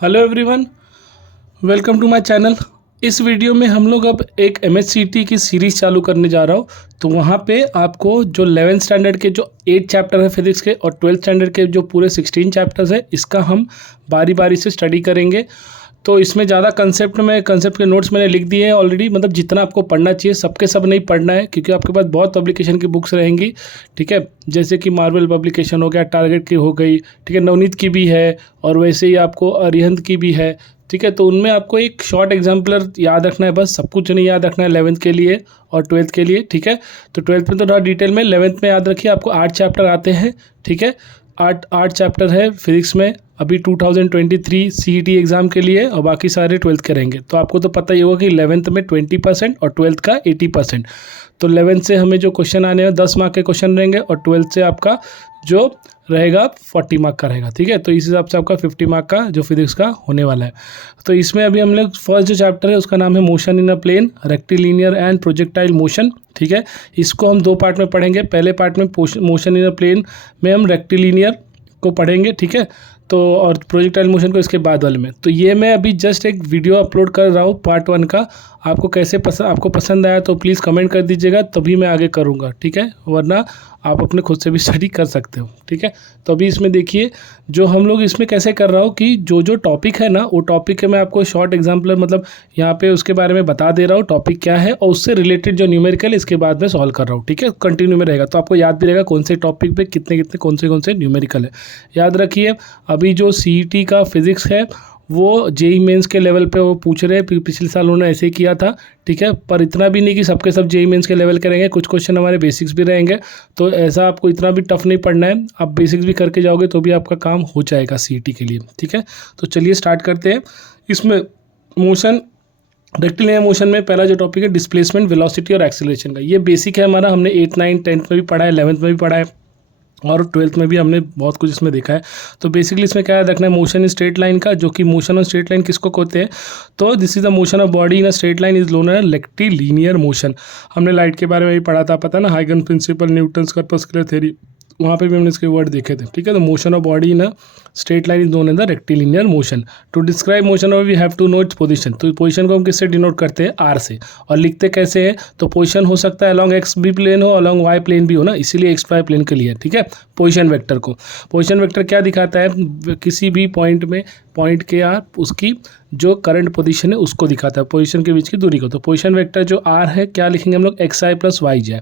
Hello everyone, welcome to my channel. इस video में हम लोग अब एक एमएचसीटी की सीरीज़ चालू करने जा रहा हूँ। तो वहाँ पे आपको जो 11th स्टैंडर्ड के जो 8 चैप्टर है फिजिक्स के और 12th स्टैंडर्ड के जो पूरे 16 चैप्टर्स है, इसका हम बारी बारी से स्टडी करेंगे। तो इसमें ज़्यादा कंसेप्ट के नोट्स मैंने लिख दिए हैं ऑलरेडी। मतलब जितना आपको पढ़ना चाहिए सबके सब नहीं पढ़ना है, क्योंकि आपके पास बहुत पब्लिकेशन की बुक्स रहेंगी। ठीक है, जैसे कि मार्वल पब्लिकेशन हो गया, टारगेट की हो गई, ठीक है, नवनीत की भी है, और वैसे ही आपको अरिहंत की भी है। ठीक है, तो उनमें आपको एक शॉर्ट एग्जाम्पलर याद रखना है, बस सब कुछ नहीं याद रखना है 11th के लिए और 12th के लिए। ठीक है, तो 12th में तो थोड़ा डिटेल में, 11th में याद रखिए आपको 8 चैप्टर आते हैं। ठीक है, आठ चैप्टर है फिजिक्स में अभी 2023 सीईटी एग्ज़ाम के लिए, और बाकी सारे 12th के रहेंगे। तो आपको तो पता ही होगा कि 11th में 20% और 12th का 80%। तो 11th से हमें जो क्वेश्चन आने हैं 10 मार्क के क्वेश्चन रहेंगे, और 12th से आपका जो रहेगा 40 मार्क का रहेगा। ठीक है, तो इस हिसाब से आपका 50 मार्क का जो फिजिक्स का होने वाला है। तो इसमें अभी हम लोग फर्स्ट जो चैप्टर है उसका नाम है motion in a plane, rectilinear and projectile motion. ठीक है, इसको हम 2 पार्ट में पढ़ेंगे। पहले पार्ट में मोशन इन अ प्लेन में हम रेक्टिलिनियर को पढ़ेंगे। ठीक है, तो और प्रोजेक्टाइल मोशन को इसके बाद वाले में। तो ये मैं अभी जस्ट एक वीडियो अपलोड कर रहा हूँ पार्ट 1 का। आपको पसंद आया तो प्लीज़ कमेंट कर दीजिएगा, तभी मैं आगे करूँगा। ठीक है, वरना आप अपने खुद से भी स्टडी कर सकते हो। ठीक है, तो अभी इसमें देखिए जो हम लोग इसमें कैसे कर रहा हूँ कि जो जो टॉपिक है ना, वो टॉपिक के मैं आपको शॉर्ट एग्जाम्पलर मतलब यहाँ पे उसके बारे में बता दे रहा हूँ टॉपिक क्या है, और उससे रिलेटेड जो न्यूमेरिकल इसके बाद में सॉल्व कर रहा हूँ। ठीक है, कंटिन्यू में रहेगा, तो आपको याद भी रहेगा कौन से टॉपिक पे कितने कितने कौन से न्यूमेरिकल है। याद रखिए अभी जो सीईटी का फिजिक्स है वो जेई मेंस के लेवल पे वो पूछ रहे हैं। पिछले साल उन्होंने ऐसे ही किया था। ठीक है, पर इतना भी नहीं कि सबके सब जेई मेंस के लेवल के रहेंगे, कुछ क्वेश्चन हमारे बेसिक्स भी रहेंगे। तो ऐसा आपको इतना भी टफ नहीं पढ़ना है, आप बेसिक्स भी करके जाओगे तो भी आपका काम हो जाएगा सीईटी के लिए। ठीक है, तो चलिए स्टार्ट करते हैं। इसमें मोशन रेक्टिलिनियर मोशन में पहला जो टॉपिक है डिस्प्लेसमेंट, वेलोसिटी और एक्सेलरेशन का। ये बेसिक है हमारा, हमने 8, 9, 10th में भी पढ़ा है, 11th में भी पढ़ा है, और 12th में भी हमने बहुत कुछ इसमें देखा है। तो बेसिकली इसमें क्या याद रखना है, मोशन इन स्ट्रेट लाइन का, जो कि मोशन ऑन स्ट्रेट लाइन किसको कहते हैं, तो this is the motion of body in a straight line is known as rectilinear motion. हमने लाइट के बारे में भी पढ़ा था, पता ना, हाइगन प्रिंसिपल, न्यूटन्स कॉर्पस्कुलर थ्योरी, वहाँ पे भी हमने इसके वर्ड देखे थे। ठीक है, तो motion of body in a straight line is known as the rectilinear motion. To describe motion of we have to know its position. तो पोजीशन को हम किससे डिनोट करते हैं, आर से। और लिखते कैसे हैं, तो पोजीशन हो सकता है अलॉन्ग एक्स भी प्लेन हो, अलॉन्ग वाई प्लेन भी हो ना, इसीलिए एक्स वाई प्लेन के लिए। ठीक है, पोजीशन वेक्टर को, पोजीशन वेक्टर क्या दिखाता है, किसी भी पॉइंट में, पॉइंट के आर उसकी जो करंट पोजीशन है उसको दिखाता है, पोजीशन के बीच की दूरी को। तो पोजीशन वेक्टर जो आर है क्या लिखेंगे हम लोग, एक्स आई प्लस वाई जे।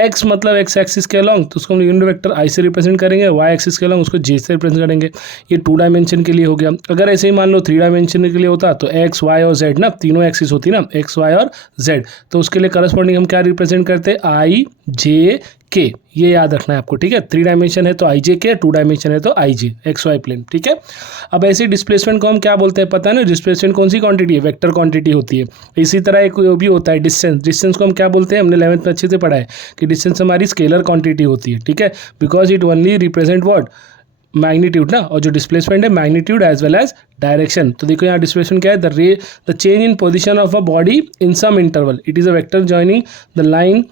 एक्स मतलब एक्स एक्सिस के अलॉन्ग, तो उसको हम यूनिट वेक्टर आई से रिप्रेजेंट करेंगे, वाई एक्सिस के अलॉन्ग उसको जे से रिप्रेजेंट करेंगे। ये 2 डायमेंशन के लिए हो गया। अगर ऐसे ही मान लो 3 डायमेंशन के लिए होता तो एक्स वाई और जेड ना, तीनों एक्सिस होती ना, एक्स वाई और जेड, तो उसके लिए करस्पॉन्डिंग हम क्या रिप्रेजेंट करते, आई जे के। ये याद रखना है आपको। ठीक है, 3 डायमेंशन है तो आई जे के, 2 डायमेंशन है तो आई जे, एक्स वाई प्लेन। ठीक है, अब ऐसे डिस्प्लेसमेंट को हम क्या बोलते हैं पता है ना, डिस्प्लेसमेंट कौन सी क्वांटिटी है, वेक्टर क्वांटिटी होती है। इसी तरह एक भी होता है डिस्टेंस, डिस्टेंस को हम क्या बोलते हैं, हमने 11th में अच्छे से पढ़ा है कि डिस्टेंस हमारी स्केलर क्वांटिटी होती है। ठीक है, because it only represent what, magnitude ना, और जो डिस्प्लेसमेंट है magnitude as well as direction. तो देखो यहाँ डिस्प्लेसमेंट क्या है, the change in position of a body in some interval, it is a vector joining the line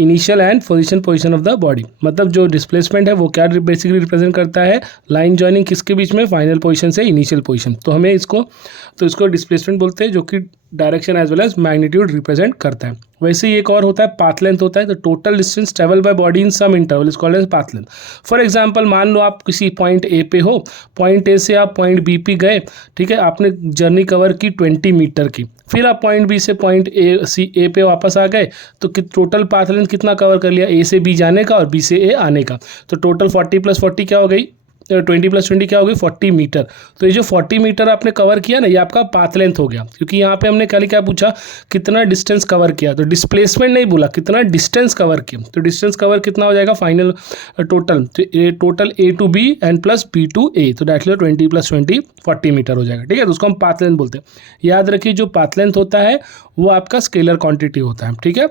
initial and position of the body. मतलब जो डिस्प्लेसमेंट है वो क्या बेसिकली रिप्रेजेंट करता है, लाइन जॉइनिंग किसके बीच में, फाइनल पोजीशन से इनिशियल पोजीशन। तो हमें इसको डिस्प्लेसमेंट बोलते हैं, जो कि direction as well as magnitude represent करता है। वैसे ही एक और होता है पाथ लेंथ होता है, तो total distance travel by body in some interval is called as path length. For example मान लो आप किसी पॉइंट ए पे हो, पॉइंट ए से आप पॉइंट बी पे गए। ठीक है, आपने जर्नी कवर की 20 मीटर की, फिर आप पॉइंट बी से पॉइंट ए पे वापस आ गए, तो टोटल पाथ लेंथ कितना कवर कर लिया, ए से बी जाने का और बी से ए आने का। तो टोटल 40 + 40 क्या हो गई, 20 + 20 क्या हो गई, 40 मीटर। तो ये जो 40 मीटर आपने कवर किया ना, ये आपका पाथ लेंथ हो गया। क्योंकि यहाँ पे हमने क्या पूछा, कितना डिस्टेंस कवर किया, तो डिस्प्लेसमेंट नहीं बोला, कितना डिस्टेंस कवर किया। तो डिस्टेंस कवर कितना हो जाएगा फाइनल टोटल, तो total A to B and plus B to A, तो दैट 20 + 20 40 मीटर हो जाएगा। ठीक है, तो उसको हम पाथ लेंथ बोलते हैं। याद रखिए जो पाथ लेंथ होता है वो आपका स्केलर क्वांटिटी होता है। ठीक है,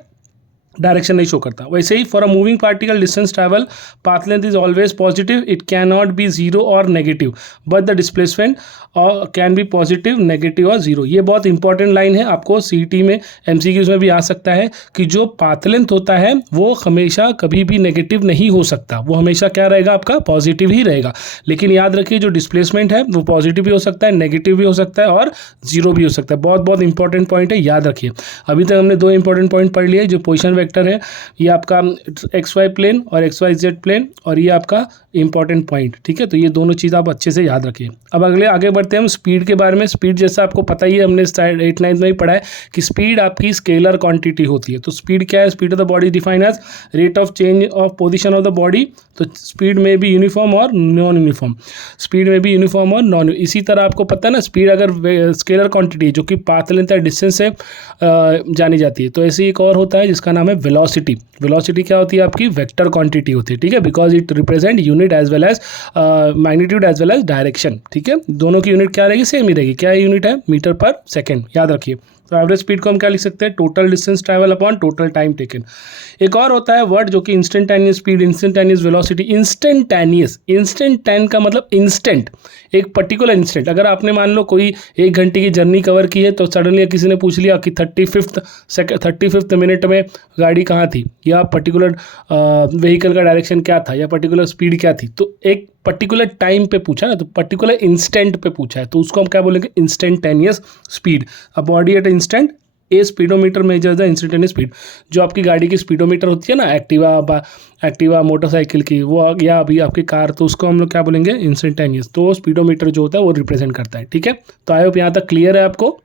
डायरेक्शन नहीं शो करता। वैसे ही for a moving particle distance travel path length is always positive, it can not be zero और negative, but the displacement can be positive, negative और जीरो। ये बहुत इंपॉर्टेंट लाइन है, आपको सीईटी में एमसीक्यूज में भी आ सकता है कि जो पाथ लेंथ होता है वो हमेशा कभी भी नेगेटिव नहीं हो सकता, वो हमेशा क्या रहेगा, आपका पॉजिटिव ही रहेगा। लेकिन याद रखिए जो डिस्प्लेसमेंट है वो पॉजिटिव भी हो सकता है, नेगेटिव भी हो सकता है और जीरो भी हो सकता है। बहुत बहुत इंपॉर्टेंट पॉइंट है, याद रखिए। अभी तक हमने दो इंपॉर्टेंट पॉइंट पढ़ लिए। जो पोजीशन वेक्टर है ये आपका एक्स वाई प्लेन और एक्स वाई जेड प्लेन, और ये आपका इंपॉर्टेंट पॉइंट, ठीक है। तो ये दोनों चीज़ आप अच्छे से याद रखिए। अब आगे बढ़ते हैं हम स्पीड के बारे में। स्पीड जैसा आपको पता ही है, हमने 8th-9th में ही पढ़ा है कि स्पीड आपकी स्केलर क्वांटिटी होती है। तो स्पीड क्या है, speed of the body define as rate of change of position of the body. तो स्पीड में भी यूनिफॉर्म और नॉन यूनिफॉर्म, स्पीड में भी यूनिफॉर्म और नॉन। इसी तरह आपको पता है ना, स्पीड अगर स्केलर क्वांटिटी जो कि पाथ लेंथ या डिस्टेंस से जानी जाती है, तो ऐसे एक और होता है जिसका नाम है वेलोसिटी। वेलोसिटी क्या होती है, आपकी वेक्टर क्वांटिटी होती है, ठीक है, because it represent unit as well as magnitude as well as direction, ठीक है। दोनों की यूनिट क्या रहेगी, सेम ही रहेगी। क्या यूनिट है, मीटर पर सेकेंड, याद रखिए। तो एवरेज स्पीड को हम क्या लिख सकते हैं, total distance travel upon total time taken. एक और होता है वर्ड जो कि इंस्टेंटेनियस स्पीड, इंस्टेंटेनियस वेलोसिटी। इंस्टेंटेन का मतलब इंस्टेंट, एक पर्टिकुलर इंस्टेंट। अगर आपने मान लो कोई 1 घंटे की जर्नी कवर की है, तो सडनली किसी ने पूछ लिया कि 35th मिनट में गाड़ी कहाँ थी, या पर्टिकुलर व्हीकल का डायरेक्शन क्या था, या पर्टिकुलर स्पीड क्या थी, तो एक पर्टिकुलर टाइम पे पूछा ना, तो पर्टिकुलर इंस्टेंट पे पूछा है, तो उसको हम क्या बोलेंगे, instantaneous speed. A body at instant A speedometer measure the instantaneous speed. जो आपकी गाड़ी की स्पीडोमीटर होती है ना, एक्टिवा मोटरसाइकिल की, वो या अभी आपकी कार, तो उसको हम लोग क्या बोलेंगे, इंस्टेंटेनियस। तो स्पीडोमीटर जो होता है वो रिप्रेजेंट करता है, ठीक है। तो आई होप यहाँ तक क्लियर है आपको।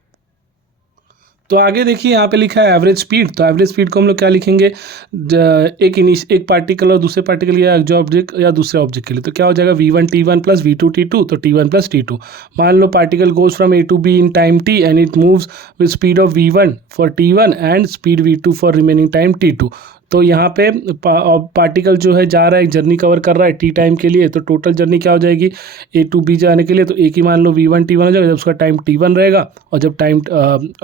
तो आगे देखिए, यहाँ पे लिखा है एवरेज स्पीड। तो एवरेज स्पीड को हम लोग क्या लिखेंगे, एक पार्टिकल और दूसरे पार्टिकल या जो ऑब्जेक्ट या दूसरे ऑब्जेक्ट के लिए, तो क्या हो जाएगा, v1 t1 plus v2 t2, तो t1 प्लस t2। मान लो particle goes from a to b in time t and it moves with speed of v1 for t1 and speed v2 for remaining time t2। तो यहाँ पे particle जो है जा रहा है, एक जर्नी कवर कर रहा है टी टाइम के लिए, तो टोटल जर्नी क्या हो जाएगी, ए टू बी जाने के लिए, तो एक ही मान लो v1 t1 हो जाएगा, जब उसका टाइम t1 रहेगा, और जब टाइम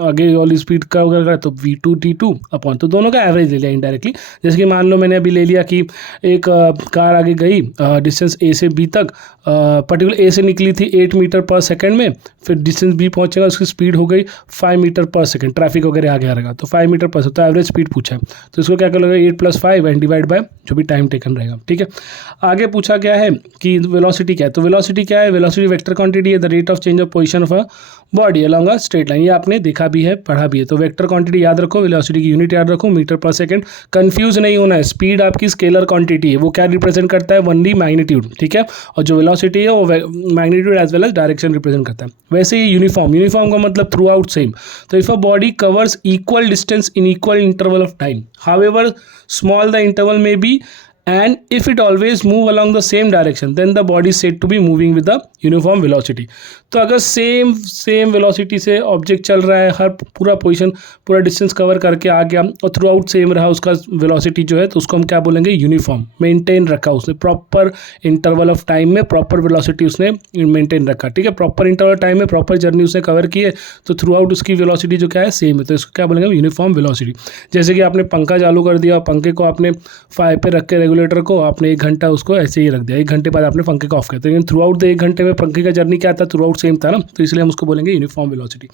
आगे वाली स्पीड का होगा तो v2 t2 अपॉन, तो दोनों का एवरेज ले लिया इनडायरेक्टली। जैसे कि मान लो मैंने अभी ले लिया कि एक कार आगे गई डिस्टेंस ए से बी तक, पर्टिकुलर ए से निकली थी 8 मीटर पर सेकेंड में, फिर डिस्टेंस बी पहुंचेगा, उसकी स्पीड हो गई 5 मीटर पर सेकेंड, ट्रैफिक वगैरह आगे आ रहेगा, तो 5 मीटर पर, तो एवरेज स्पीड पूछा है, तो इसको क्या कर 8 + 5 एंड डिवाइड बाय जो भी टाइम टेकन रहेगा, ठीक है। आगे पूछा गया है कि वेलोसिटी क्या है, तो वेलोसिटी क्या है, वेलोसिटी वेक्टर क्वांटिटी है, the rate of change of position of a body along a straight line. ये आपने देखा भी है, पढ़ा भी है। तो वेक्टर क्वांटिटी याद रखो, वेलोसिटी की यूनिट याद रखो, मीटर पर सेकंड। कंफ्यूज नहीं होना है, स्पीड आपकी स्केलर क्वांटिटी है, वो क्या रिप्रेजेंट करता है, ओनली मैग्नीट्यूड, ठीक है। और जो वेलोसिटी है वो magnitude as well as direction represent करता है। वैसे ही यूनिफॉर्म का मतलब थ्रू आउट सेम। तो if a body covers equal distance in equal interval of time, however small the interval may be, and if it always move along the same direction, then the body is said to be moving with the uniform velocity। तो अगर same velocity से object चल रहा है, हर पूरा position पूरा distance cover करके आ गया और थ्रू आउट सेम रहा उसका वेलोसिटी जो है, तो उसको हम क्या बोलेंगे, यूनिफॉर्म। मेंटेन रखा उसने, प्रॉपर इंटरवल ऑफ टाइम में प्रॉपर वेलोसिटी उसने मेंटेन रखा, ठीक है। प्रॉपर इंटरवल टाइम में प्रॉपर जर्नी उसने कवर की है, तो थ्रू आउट उसकी वेलोसिटी जो क्या है, सेम है, तो इसको क्या बोलेंगे, यूनिफॉर्म वेलोसिटी। जैसे कि आपने पंखा चालू कर दिया, पंखे को आपने 5 पे रख के रेगुलेटर को आपने 1 घंटा उसको ऐसे ही रख दिया, 1 घंटे बाद आपने पंखे को ऑफ किया, तो लेकिन थ्रू आउट द 1 घंटे में पंखे का जर्नी क्या था, थ्रू आउट सेम था ना, तो इसलिए हम उसको बोलेंगे यूनिफॉर्म वेलोसिटी।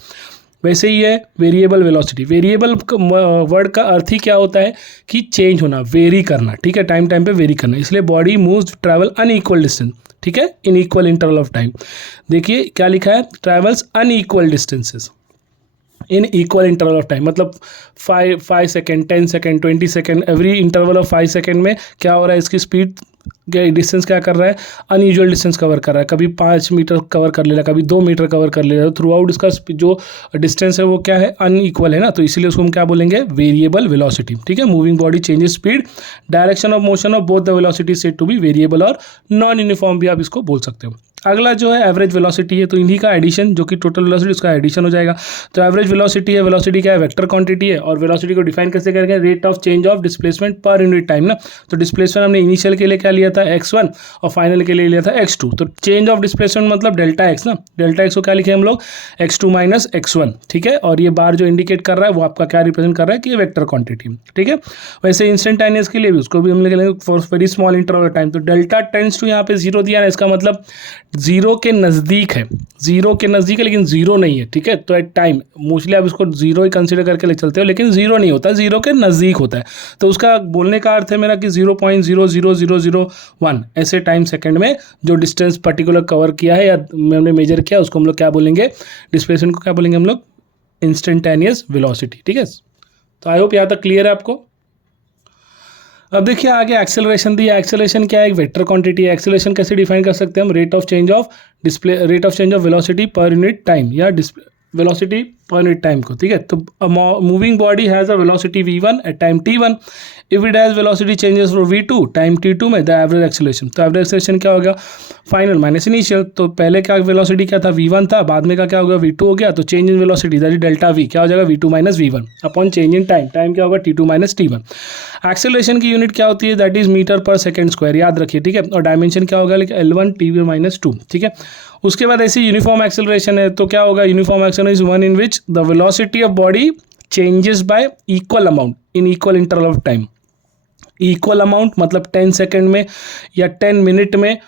वैसे ही है वेरिएबल वेलोसिटी। वेरिएबल वर्ड का अर्थ ही क्या होता है कि चेंज होना, वेरी करना, ठीक है, टाइम पे वेरी करना। इसलिए body moves travel unequal distance, ठीक है, इन इक्वल इंटरवल ऑफ टाइम। देखिए क्या लिखा है, travels unequal distances in equal interval of time, मतलब 5 second, 10 second, 20 second, every interval of 5 second में क्या हो रहा है, इसकी स्पीड डिस्टेंस क्या कर रहा है, अनयूजुअल डिस्टेंस कवर कर रहा है। कभी 5 मीटर कवर कर ले रहा है, कभी 2 मीटर कवर कर ले रहा है। थ्रू आउट इसका जो डिस्टेंस है वो क्या है, अनइक्वल है ना, तो इसीलिए उसको हम क्या बोलेंगे, वेरिएबल वेलोसिटी, ठीक है। Moving body changes speed, direction of motion of both the velocity said to be variable और नॉन यूनिफॉर्म भी आप इसको बोल सकते हो। अगला जो है एवरेज वेलोसिटी है, तो इन्हीं का एडिशन, जो कि टोटल वेलोसिटी उसका एडिशन हो जाएगा। तो एवरेज वेलोसिटी है, वेलोसिटी क्या है, वेक्टर क्वांटिटी है, और वेलोसिटी को डिफाइन कैसे करेंगे, rate of change of displacement पर यूनिट टाइम ना। तो डिस्प्लेसमेंट हमने इनिशियल के लिए क्या लिया था x1 और फाइनल के लिए लिया था x2। तो चेंज ऑफ डिस्प्लेसमेंट मतलब डेल्टा x ना, डेल्टा x को क्या लिखे हम लोग, x2 माइनस x1, ठीक है। और ये बार जो इंडिकेट कर रहा है वो आपका क्या रिप्रेजेंट कर रहा है कि ये वेक्टर क्वांटिटी, ठीक है। वैसे इंस्टेंटेनियस के लिए भी उसको भी हम लिखेंगे for very small interval of time. तो डेल्टा टेंड्स टू यहाँ पे जीरो दिया ना, इसका मतलब जीरो के नज़दीक है, जीरो के नज़दीक है लेकिन जीरो नहीं है, ठीक है। तो एट टाइम मोस्टली आप इसको जीरो ही कंसिडर करके ले चलते हो, लेकिन जीरो नहीं होता, जीरो के नज़दीक होता है। तो उसका बोलने का अर्थ है मेरा कि 0.00001 ऐसे टाइम सेकंड में जो डिस्टेंस पर्टिकुलर कवर किया है या हमने मेजर किया, उसको हम लोग क्या बोलेंगे, डिस्प्लेसमेंट को क्या बोलेंगे हम लोग, इंस्टेंटेनियस वेलोसिटी, ठीक है। तो आई होप यहाँ तक क्लियर है आपको। अब देखिए आगे एक्सेलरेशन दिया। एक्सेलरेशन क्या है, एक वेक्टर क्वांटिटी है। एक्सेलरेशन कैसे डिफाइन कर सकते हैं हम, rate of change of velocity per unit time या वेलोसिटी पर यूनिट टाइम को, ठीक है। तो moving body has a velocity v1 at time t1 if it has velocity changes for v2 time t2 में द एवरेज एक्सेलरेशन। तो average acceleration क्या होगा, final minus initial. तो पहले क्या वेलोसिटी क्या था, v1 था, बाद में का क्या होगा, v2 हो गया। तो change in velocity that is delta v क्या हो जाएगा, v2 minus v1 upon change in time, time क्या होगा, t2 माइनस t1। एक्सेलरेशन की यूनिट क्या होती है, that is metre per second square, याद रखिए, ठीक है। और डायमेंशन क्या होगा, L1 t1 माइनस 2, ठीक है। उसके बाद ऐसी यूनिफॉर्म एक्सेलरेशन है, तो क्या होगा, uniform acceleration is one in which the velocity of body changes y equal amount in equal interval of time. Equal amount मतलब 10 सेकंड में या 10 मिनट में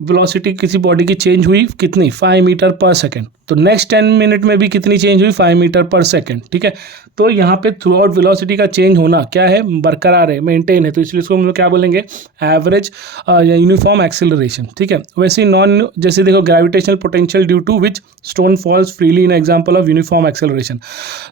वेलोसिटी किसी बॉडी की चेंज हुई कितनी, 5 मीटर पर सेकंड। तो नेक्स्ट 10 मिनट में भी कितनी चेंज हुई, 5 मीटर पर सेकंड, ठीक है। तो यहाँ पे थ्रू आउट वेलोसिटी का चेंज होना क्या है, बरकरार है, मेंटेन है। तो इसलिए इसको हम लोग क्या बोलेंगे, एवरेज यूनिफॉर्म एक्सेलरेशन, ठीक है। वैसे नॉन, जैसे देखो gravitational potential due to which stone falls freely in example of uniform acceleration.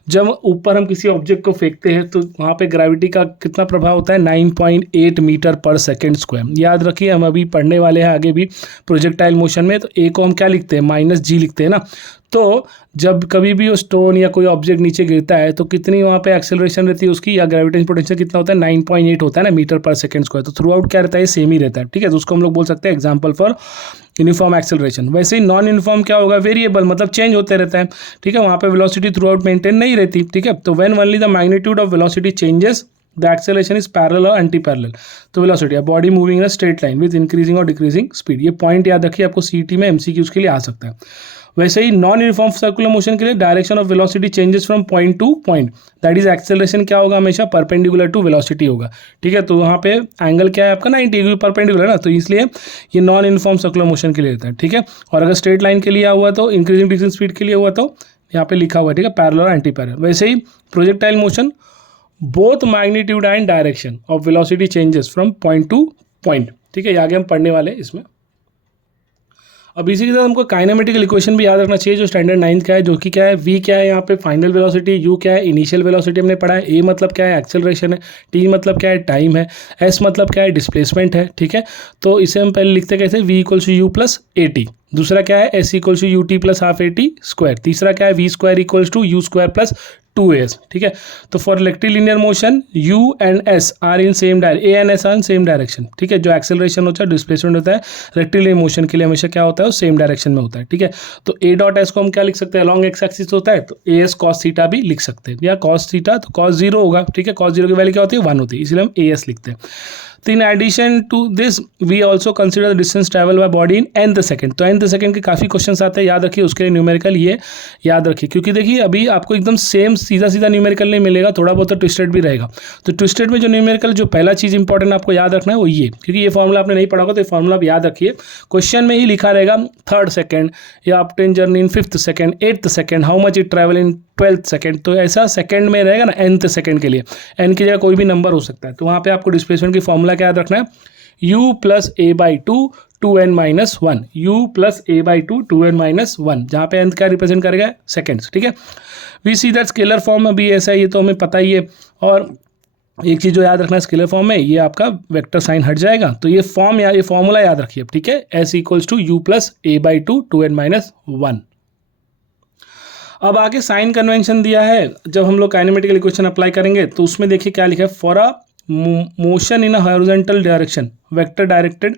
जब ऊपर हम किसी ऑब्जेक्ट को फेंकते हैं तो वहाँ पे ग्रेविटी का कितना प्रभाव होता है, 9.8 मीटर पर सेकेंड स्क्वायर। याद रखिए, हम अभी पढ़ने वाले हैं आगे भी प्रोजेक्टाइल मोशन में, तो ए को हम क्या लिखते हैं, माइनस जी लिखते हैं ना। तो जब कभी भी वो स्टोन या कोई ऑब्जेक्ट नीचे गिरता है तो कितनी वहाँ पे एक्सेलरेशन रहती है उसकी, या ग्रेविटेशनल पोटेंशियल कितना होता है, 9.8 होता है ना मीटर पर सेकंड स्क्वायर। तो थ्रू आउट क्या रहता है, सेम ही रहता है, ठीक है। तो उसको हम लोग बोल सकते हैं एग्जांपल फॉर यूनिफॉर्म एक्सेलरेशन। वैसे ही नॉन यूनिफॉर्म क्या होगा, वेरिएबल मतलब चेंज होते रहता है, ठीक है। वहाँ पे वेलोसिटी थ्रू आउट मेंटेन नहीं रहती, ठीक है। तो when only the magnitude of velocity changes the acceleration is parallel और एंटी पैरेलल। तो velocity body moving in a straight line with increasing और डिक्रीजिंग स्पीड। ये पॉइंट याद रखिए, आपको सीटी में एमसीक्यूज के लिए आ सकता है। वैसे ही नॉन यूनिफॉर्म सर्कुलर मोशन के लिए direction of velocity changes from point to point, that is acceleration क्या होगा, हमेशा परपेंडिकुलर टू वेलोसिटी होगा, ठीक है। तो वहाँ पे एंगल क्या है आपका, 90 परपेंडिकुलर है ना, तो इसलिए ये नॉन यूनिफॉर्म सर्कुलर मोशन के लिए रहता है, ठीक है। और अगर स्ट्रेट लाइन के लिए हुआ तो इंक्रीजिंग डिक्रीजिंग स्पीड के लिए हुआ तो यहाँ पे लिखा हुआ है, ठीक है, पैरेलल और एंटी पैरेलल। वैसे ही projectile motion both magnitude and direction of velocity changes from point to point, ठीक है। ये आगे हम पढ़ने वाले हैं इसमें। अब इसी के साथ हमको काइनेमेटिकल इक्वेशन भी याद रखना चाहिए जो स्टैंडर्ड 9th का है, जो कि क्या है, v क्या है यहाँ पे फाइनल वेलोसिटी, u क्या है इनिशियल वेलोसिटी हमने पढ़ा है, a मतलब क्या है एक्सेलरेशन है, t मतलब क्या है टाइम है, s मतलब क्या है डिस्प्लेसमेंट है, ठीक है। तो इसे हम पहले लिखते कैसे, v equals to u plus a t. दूसरा क्या है, s equals to u t plus half a t square. तीसरा क्या है, v square equals to u square plus 2as, ठीक है। तो for rectilinear motion u and s are in same direction, a and s are in same direction, ठीक है। जो acceleration होता है, डिस्प्लेसमेंट होता है, रेक्टिलिनियर मोशन के लिए हमेशा क्या होता है, सेम डायरेक्शन में होता है, ठीक है। तो a डॉट s को हम क्या लिख सकते हैं, अलॉन्ग एक्स एक्सिस होता है, तो as cos थीटा भी लिख सकते हैं, या cos थीटा तो cos 0 होगा, ठीक है। cos 0 की वैल्यू क्या होती है, 1 होती है, इसलिए हम as लिखते हैं। तो in addition to this we also consider the distance travel by body in nth second. तो nth सेकंड के काफ़ी क्वेश्चंस आते हैं, याद रखिए, उसके लिए न्यूमेरिकल ये याद रखिए, क्योंकि देखिए अभी आपको एकदम सेम सीधा सीधा न्यूमेरिकल नहीं मिलेगा, थोड़ा बहुत तो ट्विस्टेड भी रहेगा। तो ट्विस्टेड में जो न्यूमेरिकल जो पहला चीज़ इंपॉर्टेंट आपको याद रखना है वो ये, क्योंकि ये फॉर्मूला आपने नहीं पढ़ा होगा तो ये फॉर्मूला आप याद रखिए। क्वेश्चन में ही लिखा रहेगा 3rd सेकंड या obtain journey in 5th second, 8th second, how much it travel in 12th second. तो ऐसा सेकंड में रहेगा ना, nth सेकंड के लिए n की जगह कोई भी नंबर हो सकता है। तो वहाँ पे आपको डिस्प्लेसमेंट की फॉर्मूला क्या याद रखना है, u plus a by two 2n minus 1, u plus a by two 2n minus 1, जहाँ पे nth क्या रिप्रेजेंट करेगा, सेकंड्स, ठीक है। We see that scalar form अभी ऐसा है, ये तो हमें पता ही है। और एक चीज़ जो याद रखना है स्केलर फॉर्म में, ये आपका वेक्टर साइन हट जाएगा, तो ये फॉर्म या ये फॉर्मूला याद रखिए, ठीक है। s equals to u plus a by two 2n minus 1। अब आगे साइन कन्वेंशन दिया है, जब हम लोग काइनेमेटिकल इक्वेशन अप्लाई करेंगे तो उसमें देखिए क्या लिखा है, for a motion in a horizontal direction vector directed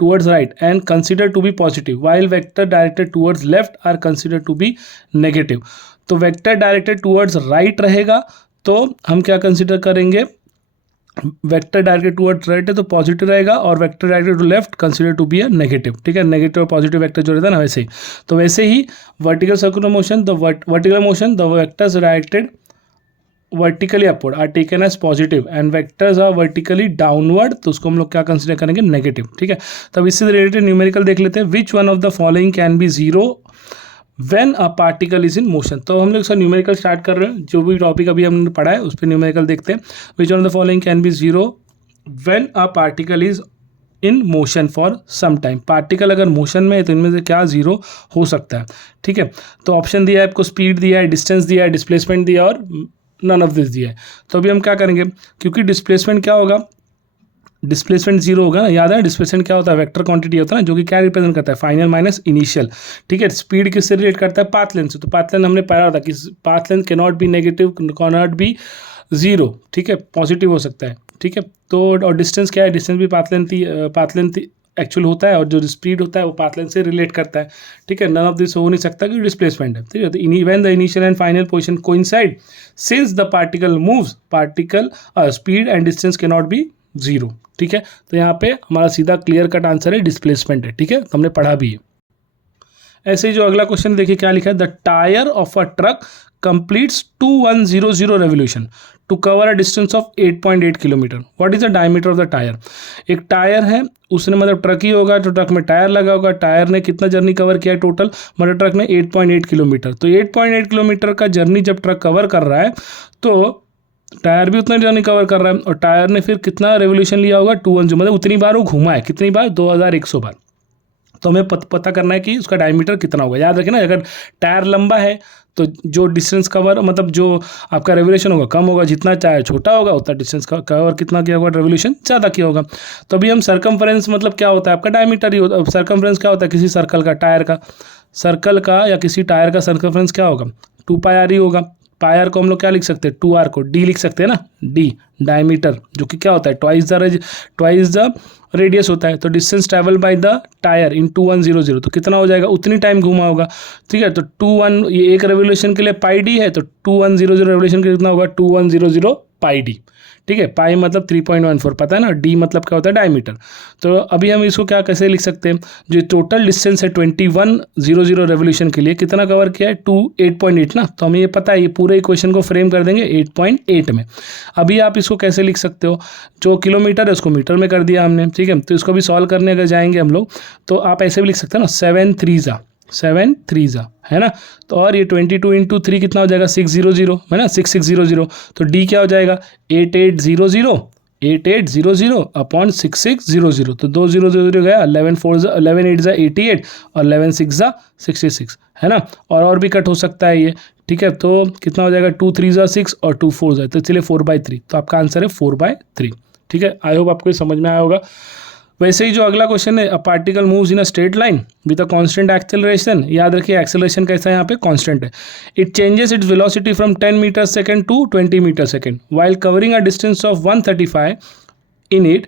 towards right and considered to be positive, while vector directed towards left are considered to be negative. तो वेक्टर डायरेक्टेड टूवर्ड्स राइट रहेगा तो हम क्या कंसिडर करेंगे, vector directed towards right है तो positive रहेगा, और vector directed to left consider to be a negative, ठीक है, नेगेटिव और पॉजिटिव वेक्टर जो रहता है ना वैसे ही। तो वैसे ही vertical circular motion, the vectors directed vertically upward are taken as positive and vectors are vertically downward, तो उसको हम लोग क्या कंसिडर करेंगे, नेगेटिव, ठीक है। तब इससे रिलेटेड न्यूमेरिकल देख लेते हैं, which one of the following can be zero when a particle is in motion. तो हम लोग सर न्यूमेरिकल स्टार्ट कर रहे हैं, जो भी टॉपिक अभी हमने पढ़ा है उस पर न्यूमेरिकल देखते हैं। Which one of the following can be zero when a particle is in motion for some time. Particle अगर मोशन में है तो इनमें से क्या जीरो हो सकता है, ठीक है। तो ऑप्शन दिया है आपको, स्पीड दिया है, डिस्टेंस दिया है, डिस्प्लेसमेंट दिया है और नन ऑफ दिस दिया है। तो अभी हम क्या करेंगे, क्योंकि डिस्प्लेसमेंट क्या होगा, डिस्प्लेसमेंट जीरो होगा ना, याद है डिस्प्लेसमेंट क्या होता है, वेक्टर क्वांटिटी होता है ना, जो कि क्या रिप्रेजेंट करता है, फाइनल माइनस इनिशियल, ठीक है। स्पीड किससे रिलेट करता है, पाथ लेंथ से, तो पाथ लेंथ हमने पढ़ा था कि path length can not B negative, can not be zero, ठीक है, पॉजिटिव हो सकता है, ठीक है। तो और डिस्टेंस क्या है, डिस्टेंस भी पाथ लेंथ एक्चुअल होता है, और जो स्पीड होता है वो पाथ लेंथ से रिलेट करता है, ठीक है। नन ऑफ दिस हो नहीं सकता कि डिस्प्लेसमेंट है, ठीक है। तो when the initial and final position coincide since the particle moves, particle speed and distance can not be zero, ठीक है। तो यहाँ पे हमारा सीधा क्लियर कट आंसर है डिस्प्लेसमेंट है, ठीक है, हमने पढ़ा भी है। ऐसे ही जो अगला क्वेश्चन देखिए क्या लिखा है, the tyre of a truck completes 2100 revolution to cover a distance of 8.8 kilometre, what is the diameter of the tyre. एक टायर है, उसने मतलब ट्रक ही होगा तो ट्रक में टायर लगा होगा, टायर ने कितना जर्नी कवर किया है टोटल, मतलब ट्रक ने 8.8 किलोमीटर। तो 8.8 किलोमीटर का जर्नी जब ट्रक कवर कर रहा है तो टायर भी उतना जर्नी कवर कर रहा है, और टायर ने फिर कितना रेवोल्यूशन लिया होगा, 210, मतलब उतनी बार वो घुमा है, कितनी बार, 2100 बार। तो हमें पता करना है कि उसका डायमीटर कितना होगा। याद रखें ना, अगर टायर लंबा है तो जो डिस्टेंस कवर, मतलब जो आपका रेवोल्यूशन होगा कम होगा, जितना टायर छोटा होगा उतना डिस्टेंस कवर कितना किया होगा, रेवोल्यूशन ज़्यादा किया होगा। तो अभी हम सर्कमफ्रेंस मतलब क्या होता है, आपका डायमीटर ही होता है। सर्कमफ्रेंस क्या होता है, किसी सर्कल का, टायर का सर्कल का या किसी टायर का सर्कमफ्रेंस क्या होगा, 2πr ही होगा। पायर को हम लोग क्या लिख सकते हैं, 2r को d लिख सकते हैं ना, d डायमीटर, जो कि क्या होता है, ट्वाइस द रेडियस होता है। तो distance travel by the tyre in 2100, तो कितना हो जाएगा, उतनी टाइम घुमा होगा, ठीक है। तो 21, ये एक रेवोल्यूशन के लिए πd है, तो 2100 रेवोल्यूशन के लिए कितना होगा, 2100 πd, ठीक है। पाई मतलब 3.14 पता है ना, डी मतलब क्या होता है, डायमीटर। तो अभी हम इसको क्या कैसे लिख सकते हैं, जो टोटल डिस्टेंस है 2100 रेवोल्यूशन के लिए कितना कवर किया है, 8.8 ना, तो हमें ये पता है, ये पूरे इक्वेशन को फ्रेम कर देंगे 8.8 में। अभी आप इसको कैसे लिख सकते हो, जो किलोमीटर है उसको मीटर में कर दिया हमने, ठीक है। तो इसको भी सॉल्व करने अगर जाएंगे हम लोग तो आप ऐसे भी लिख सकते हैं ना, 7 3 है ना। तो और ये 22 इंटू 3 कितना हो जाएगा, 600 है ना, 6600। तो डी क्या हो जाएगा, 8800 अपॉन 6600। तो 2 0 गया, 11 8 जा 88 और 11 6 जा 66, है ना। और भी कट हो सकता है ये, ठीक है। तो कितना हो जाएगा, 2 3 जा 6 और 2 4 जा, तो चलिए 4/3। तो आपका आंसर है 4/3, ठीक है। आई होप आपको समझ में आया होगा। वैसे ही जो अगला क्वेश्चन है, a particle moves in a straight line with a constant acceleration. याद रखिए एक्सेलरेशन कैसा है, यहाँ पे कांस्टेंट है। It changes its velocity from 10 metre second to 20 metre second while covering a distance of 135 in it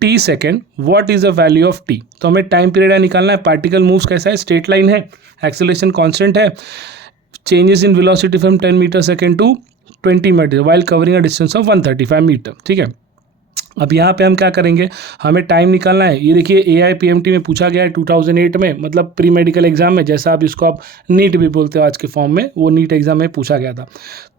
t second, what is the value of t. तो हमें time period निकालना है, पार्टिकल मूव्स कैसा है, स्ट्रेट लाइन है, acceleration constant है, changes in velocity from 10 metre second to 20 metre while covering a distance of 135 metre, ठीक है। अब यहाँ पे हम क्या करेंगे, हमें टाइम निकालना है। ये देखिए AIPMT में पूछा गया है 2008 में, मतलब प्री मेडिकल एग्जाम में, जैसा आप इसको आप नीट भी बोलते हो आज के फॉर्म में, वो नीट एग्जाम में पूछा गया था।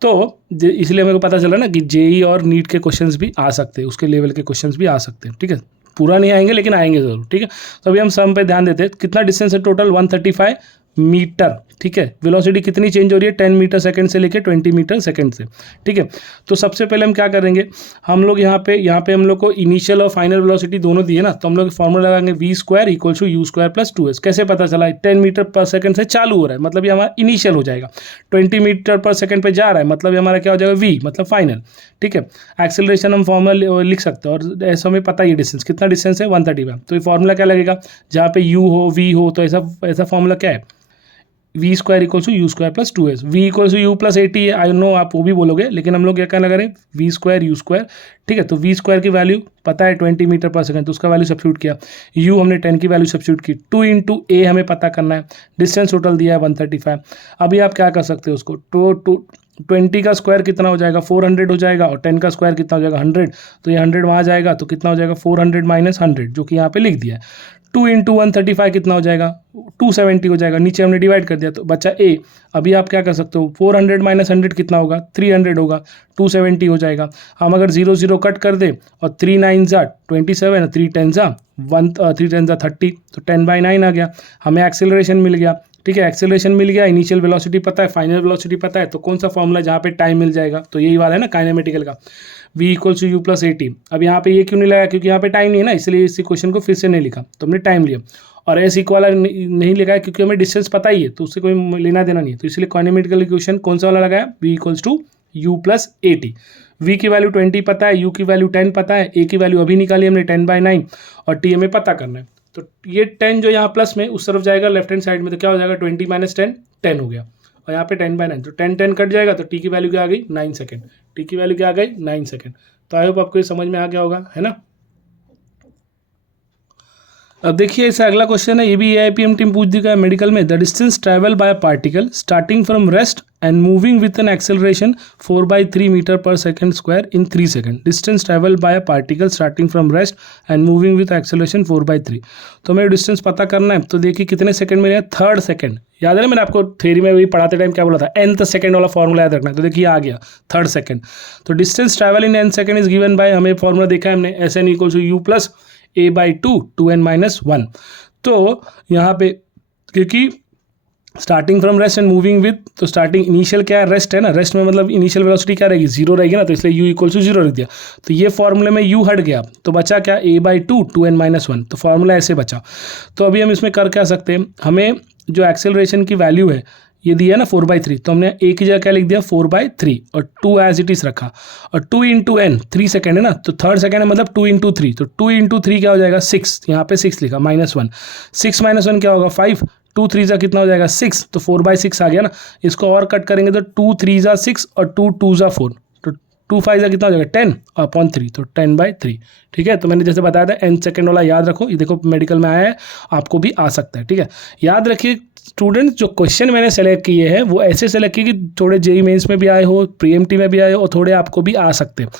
तो इसलिए मेरे को पता चला ना कि JEE और नीट के क्वेश्चंस भी आ सकते हैं, उसके लेवल के क्वेश्चंस भी आ सकते हैं, ठीक है। पूरा नहीं आएंगे लेकिन आएंगे ज़रूर, ठीक है। तो अभी हम सम पे ध्यान देते हैं, कितना डिस्टेंस है टोटल, 135 मीटर, ठीक है। वेलोसिटी कितनी चेंज हो रही है, 10 मीटर सेकंड से लेकर 20 मीटर सेकंड से, ठीक है। तो सबसे पहले हम क्या करेंगे, हम लोग यहाँ पे हम लोग को इनिशियल और फाइनल वेलोसिटी दोनों दी है ना, तो हम लोग फॉर्मूला लगाएंगे v² = u² + 2s। कैसे पता चला, 10 मीटर पर सेकंड से चालू हो रहा है, मतलब ये हमारा इनिशियल हो जाएगा। 20 मीटर पर सेकंड पे जा रहा है, मतलब ये हमारा क्या हो जाएगा, v मतलब फाइनल, ठीक है। एक्सेलरेशन हम फॉर्मूला लिख सकते हैं, और ऐसा हमें पता ही डिस्टेंस कितना डिस्टेंस है, 135। तो ये फॉर्मूला क्या लगेगा, जहाँ पे u हो v हो, तो ऐसा फॉर्मूला क्या है, v square equals to u square plus 2s। V equals to u plus 80 है, आई नो आप वो भी बोलोगे, लेकिन हम लोग क्या कहना करें, वी स्क्वायर यू स्क्वायर। ठीक है, तो वी स्क्वायर की वैल्यू पता है 20 मीटर पर सेकंड, तो उसका वैल्यू सब्स्टिट्यूट किया। यू हमने 10 की वैल्यू सब्स्टिट्यूट की। 2 इंटू ए हमें पता करना है, डिस्टेंस टोटल दिया है 135। अभी आप क्या कर सकते हो उसको, 20 का स्क्वायर कितना हो जाएगा, 400 हो जाएगा, और 10 का स्क्वायर कितना हो जाएगा, 100। तो ये 100 वहाँ जाएगा तो कितना हो जाएगा, 400 माइनस 100, जो कि यहाँ पे लिख दिया है। 2 इंटू 135 कितना हो जाएगा, 270 हो जाएगा। नीचे हमने डिवाइड कर दिया तो बच्चा ए। अभी आप क्या कर सकते हो, 400 माइनस 100 कितना होगा, 300 होगा, 270 हो जाएगा। हम अगर 0 0 कट कर दे और 3 9 जा 27, 3 10 जा 1, 3 10 जा 30, तो 10/9 आ गया। हमें एक्सेलरेशन मिल गया। ठीक है, एक्सेलरेशन मिल गया, इनिशियल वेलोसिटी पता है, फाइनल वेलोसिटी पता है, तो कौन सा फॉर्मूला जहाँ पे टाइम मिल जाएगा, तो यही वाला है ना काइनेमेटिकल का, v equals to u plus 80। अब यहाँ पे ये क्यों नहीं लगा, क्योंकि यहाँ पे टाइम नहीं है ना, इसलिए इसी क्वेश्चन को फिर से नहीं लिखा, तो हमने टाइम लिया। और एस इक्वल नहीं लिखा है क्योंकि हमें डिस्टेंस पता ही है, तो उससे कोई लेना देना नहीं है, तो इसलिए काइनेमेटिकल इक्वेशन कौन सा वाला लगाया, v equals to u plus 80। v की वैल्यू 20 पता है, u की वैल्यू 10 पता है, a की वैल्यू अभी निकाली हमने 10/9, और t हमें पता करना है। तो ये 10 जो यहाँ प्लस में उस तरफ जाएगा लेफ्ट हैंड साइड में, तो क्या हो जाएगा, 20 माइनस 10 10 हो गया, और यहाँ पे 10/9, तो 10 10 कट जाएगा, तो t की वैल्यू क्या आ गई, 9 सेकंड। t की वैल्यू क्या आ गई, 9 सेकंड। तो आई होप आपको ये समझ में आ गया होगा, है ना। अब देखिए इसका अगला क्वेश्चन है, ये भी AIPM टीम पूछ दी है मेडिकल में। The distance travel by particle starting from rest and moving with an acceleration 4/3 metre per second square in 3 second. Distance travel by a particle starting from rest and moving with acceleration 4/3। तो हमें distance पता करना है, तो देखिए कितने second में है, 3rd सेकंड। याद है ना, मैंने आपको थ्योरी में भी पढ़ाते टाइम क्या बोला था, nth सेकंड वाला फॉर्मूला याद रखना है। तो देखिए आ गया 3rd सेकंड। तो distance travel in n second is given by, हमें फॉर्मूला देखा है हमने, SN equals to u plus a/2 2n minus 1। तो यहाँ पे क्योंकि starting from rest and moving with, तो स्टार्टिंग इनिशियल क्या है, रेस्ट है ना, रेस्ट में मतलब इनिशियल वेलोसिटी क्या रहेगी, 0 रहेगी ना, तो इसलिए u इक्वल टू 0 रख दिया। तो ये फॉर्मूले में u हट गया, तो बचा क्या, a/2 2n माइनस 1। तो फॉर्मूला ऐसे बचा। तो अभी हम इसमें कर क्या सकते हैं, हमें जो एक्सेलरेशन की वैल्यू है ये दिया है ना 4/3, तो हमने a की जगह क्या लिख दिया 4/3, और 2 एज इट इज रखा, और 2 इंटू n 3 सेकेंड है ना, तो 3rd सेकेंड है मतलब 2 इंटू 3, तो 2 इंटू 3 क्या हो जाएगा 6, यहाँ पे 6 लिखा, -1। 6 माइनस 1 क्या होगा 5, 2 3 जा कितना हो जाएगा 6, तो 4/6 आ गया ना। इसको और कट करेंगे तो 2 3 जा 6 और 2 2 जा 4, तो 2 5 जा कितना हो जाएगा 10 अपॉन 3, तो 10/3। ठीक है, तो मैंने जैसे बताया था n सेकेंड वाला याद रखो, ये देखो मेडिकल में आया है, आपको भी आ सकता है। ठीक है, याद रखिए स्टूडेंट, जो क्वेश्चन मैंने सेलेक्ट किए हैं वो ऐसे सेलेक्ट किए कि थोड़े जेईई मेंस में भी आए हो, प्रीएमटी में भी आए हो, और थोड़े आपको भी आ सकते हैं।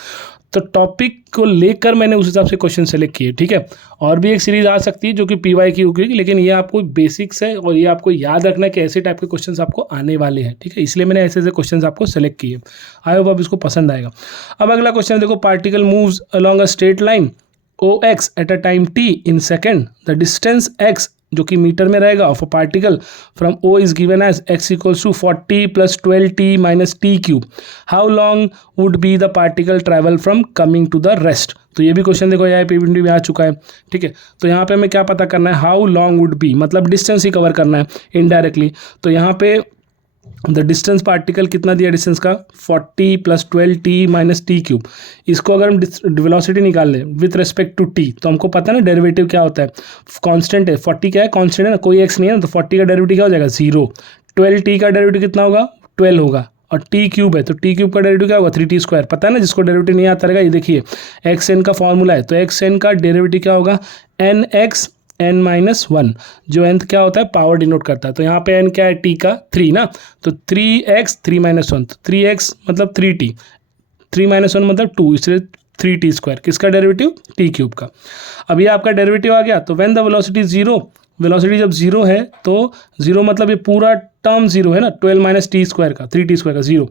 तो टॉपिक को लेकर मैंने उस हिसाब से क्वेश्चन सेलेक्ट किए। ठीक है, और भी एक सीरीज आ सकती है जो कि PYQ होगी, लेकिन ये आपको बेसिक्स है और ये आपको याद रखना है कि ऐसे टाइप के क्वेश्चंस आपको आने वाले हैं। ठीक है, इसलिए मैंने ऐसे ऐसे क्वेश्चंस आपको सेलेक्ट किए। आई होप अब इसको पसंद आएगा। अब अगला क्वेश्चन देखो, particle moves along a straight line OX at a time t in second. The distance x जो कि मीटर में रहेगा of a particle from O is given as x equals to 40 + 12t minus t cube. How long would be the particle travel from coming to the rest. तो ये भी question देखो यहाँ पे में आ चुका है। ठीक है, तो यहाँ पे हमें क्या पता करना है, हाउ लॉन्ग वुड बी, मतलब डिस्टेंस ही कवर करना है इनडायरेक्टली। तो यहाँ पे द डिस्टेंस पार्टिकल कितना दिया डिस्टेंस का 40 + 12t माइनस टी क्यूब। इसको अगर हम वेलोसिटी निकाल लें विथ रिस्पेक्ट टू t, तो हमको पता है ना डेरिवेटिव क्या होता है, कांस्टेंट है, 40 क्या है कांस्टेंट है ना, कोई x नहीं है ना, तो 40 का डेरिवेटिव क्या हो जाएगा 0। 12t का डेरिवेटिव कितना होगा 12 होगा, और टी क्यूब है तो टी क्यूब का डेरिवेटिव क्या होगा 3t²। पता है ना, जिसको डेरिवेटिव नहीं आता रहेगा, ये देखिए xn का फॉर्मूला है, तो xn का डेरिवेटिव क्या होगा nx n-1, जो nth क्या होता है पावर डिनोट करता है। तो यहाँ पे n क्या है t का 3 ना, तो 3x 3-1, तो 3x मतलब 3t, 3-1 मतलब 2, इसलिए 3t²। किसका डेरिवेटिव t क्यूब का। अभी आपका डेरिवेटिव आ गया, तो व्हेन द वेलोसिटी 0, वेलोसिटी जब 0 है तो 0 मतलब ये पूरा टर्म 0 है ना, 12 - t² का 3t² का 0,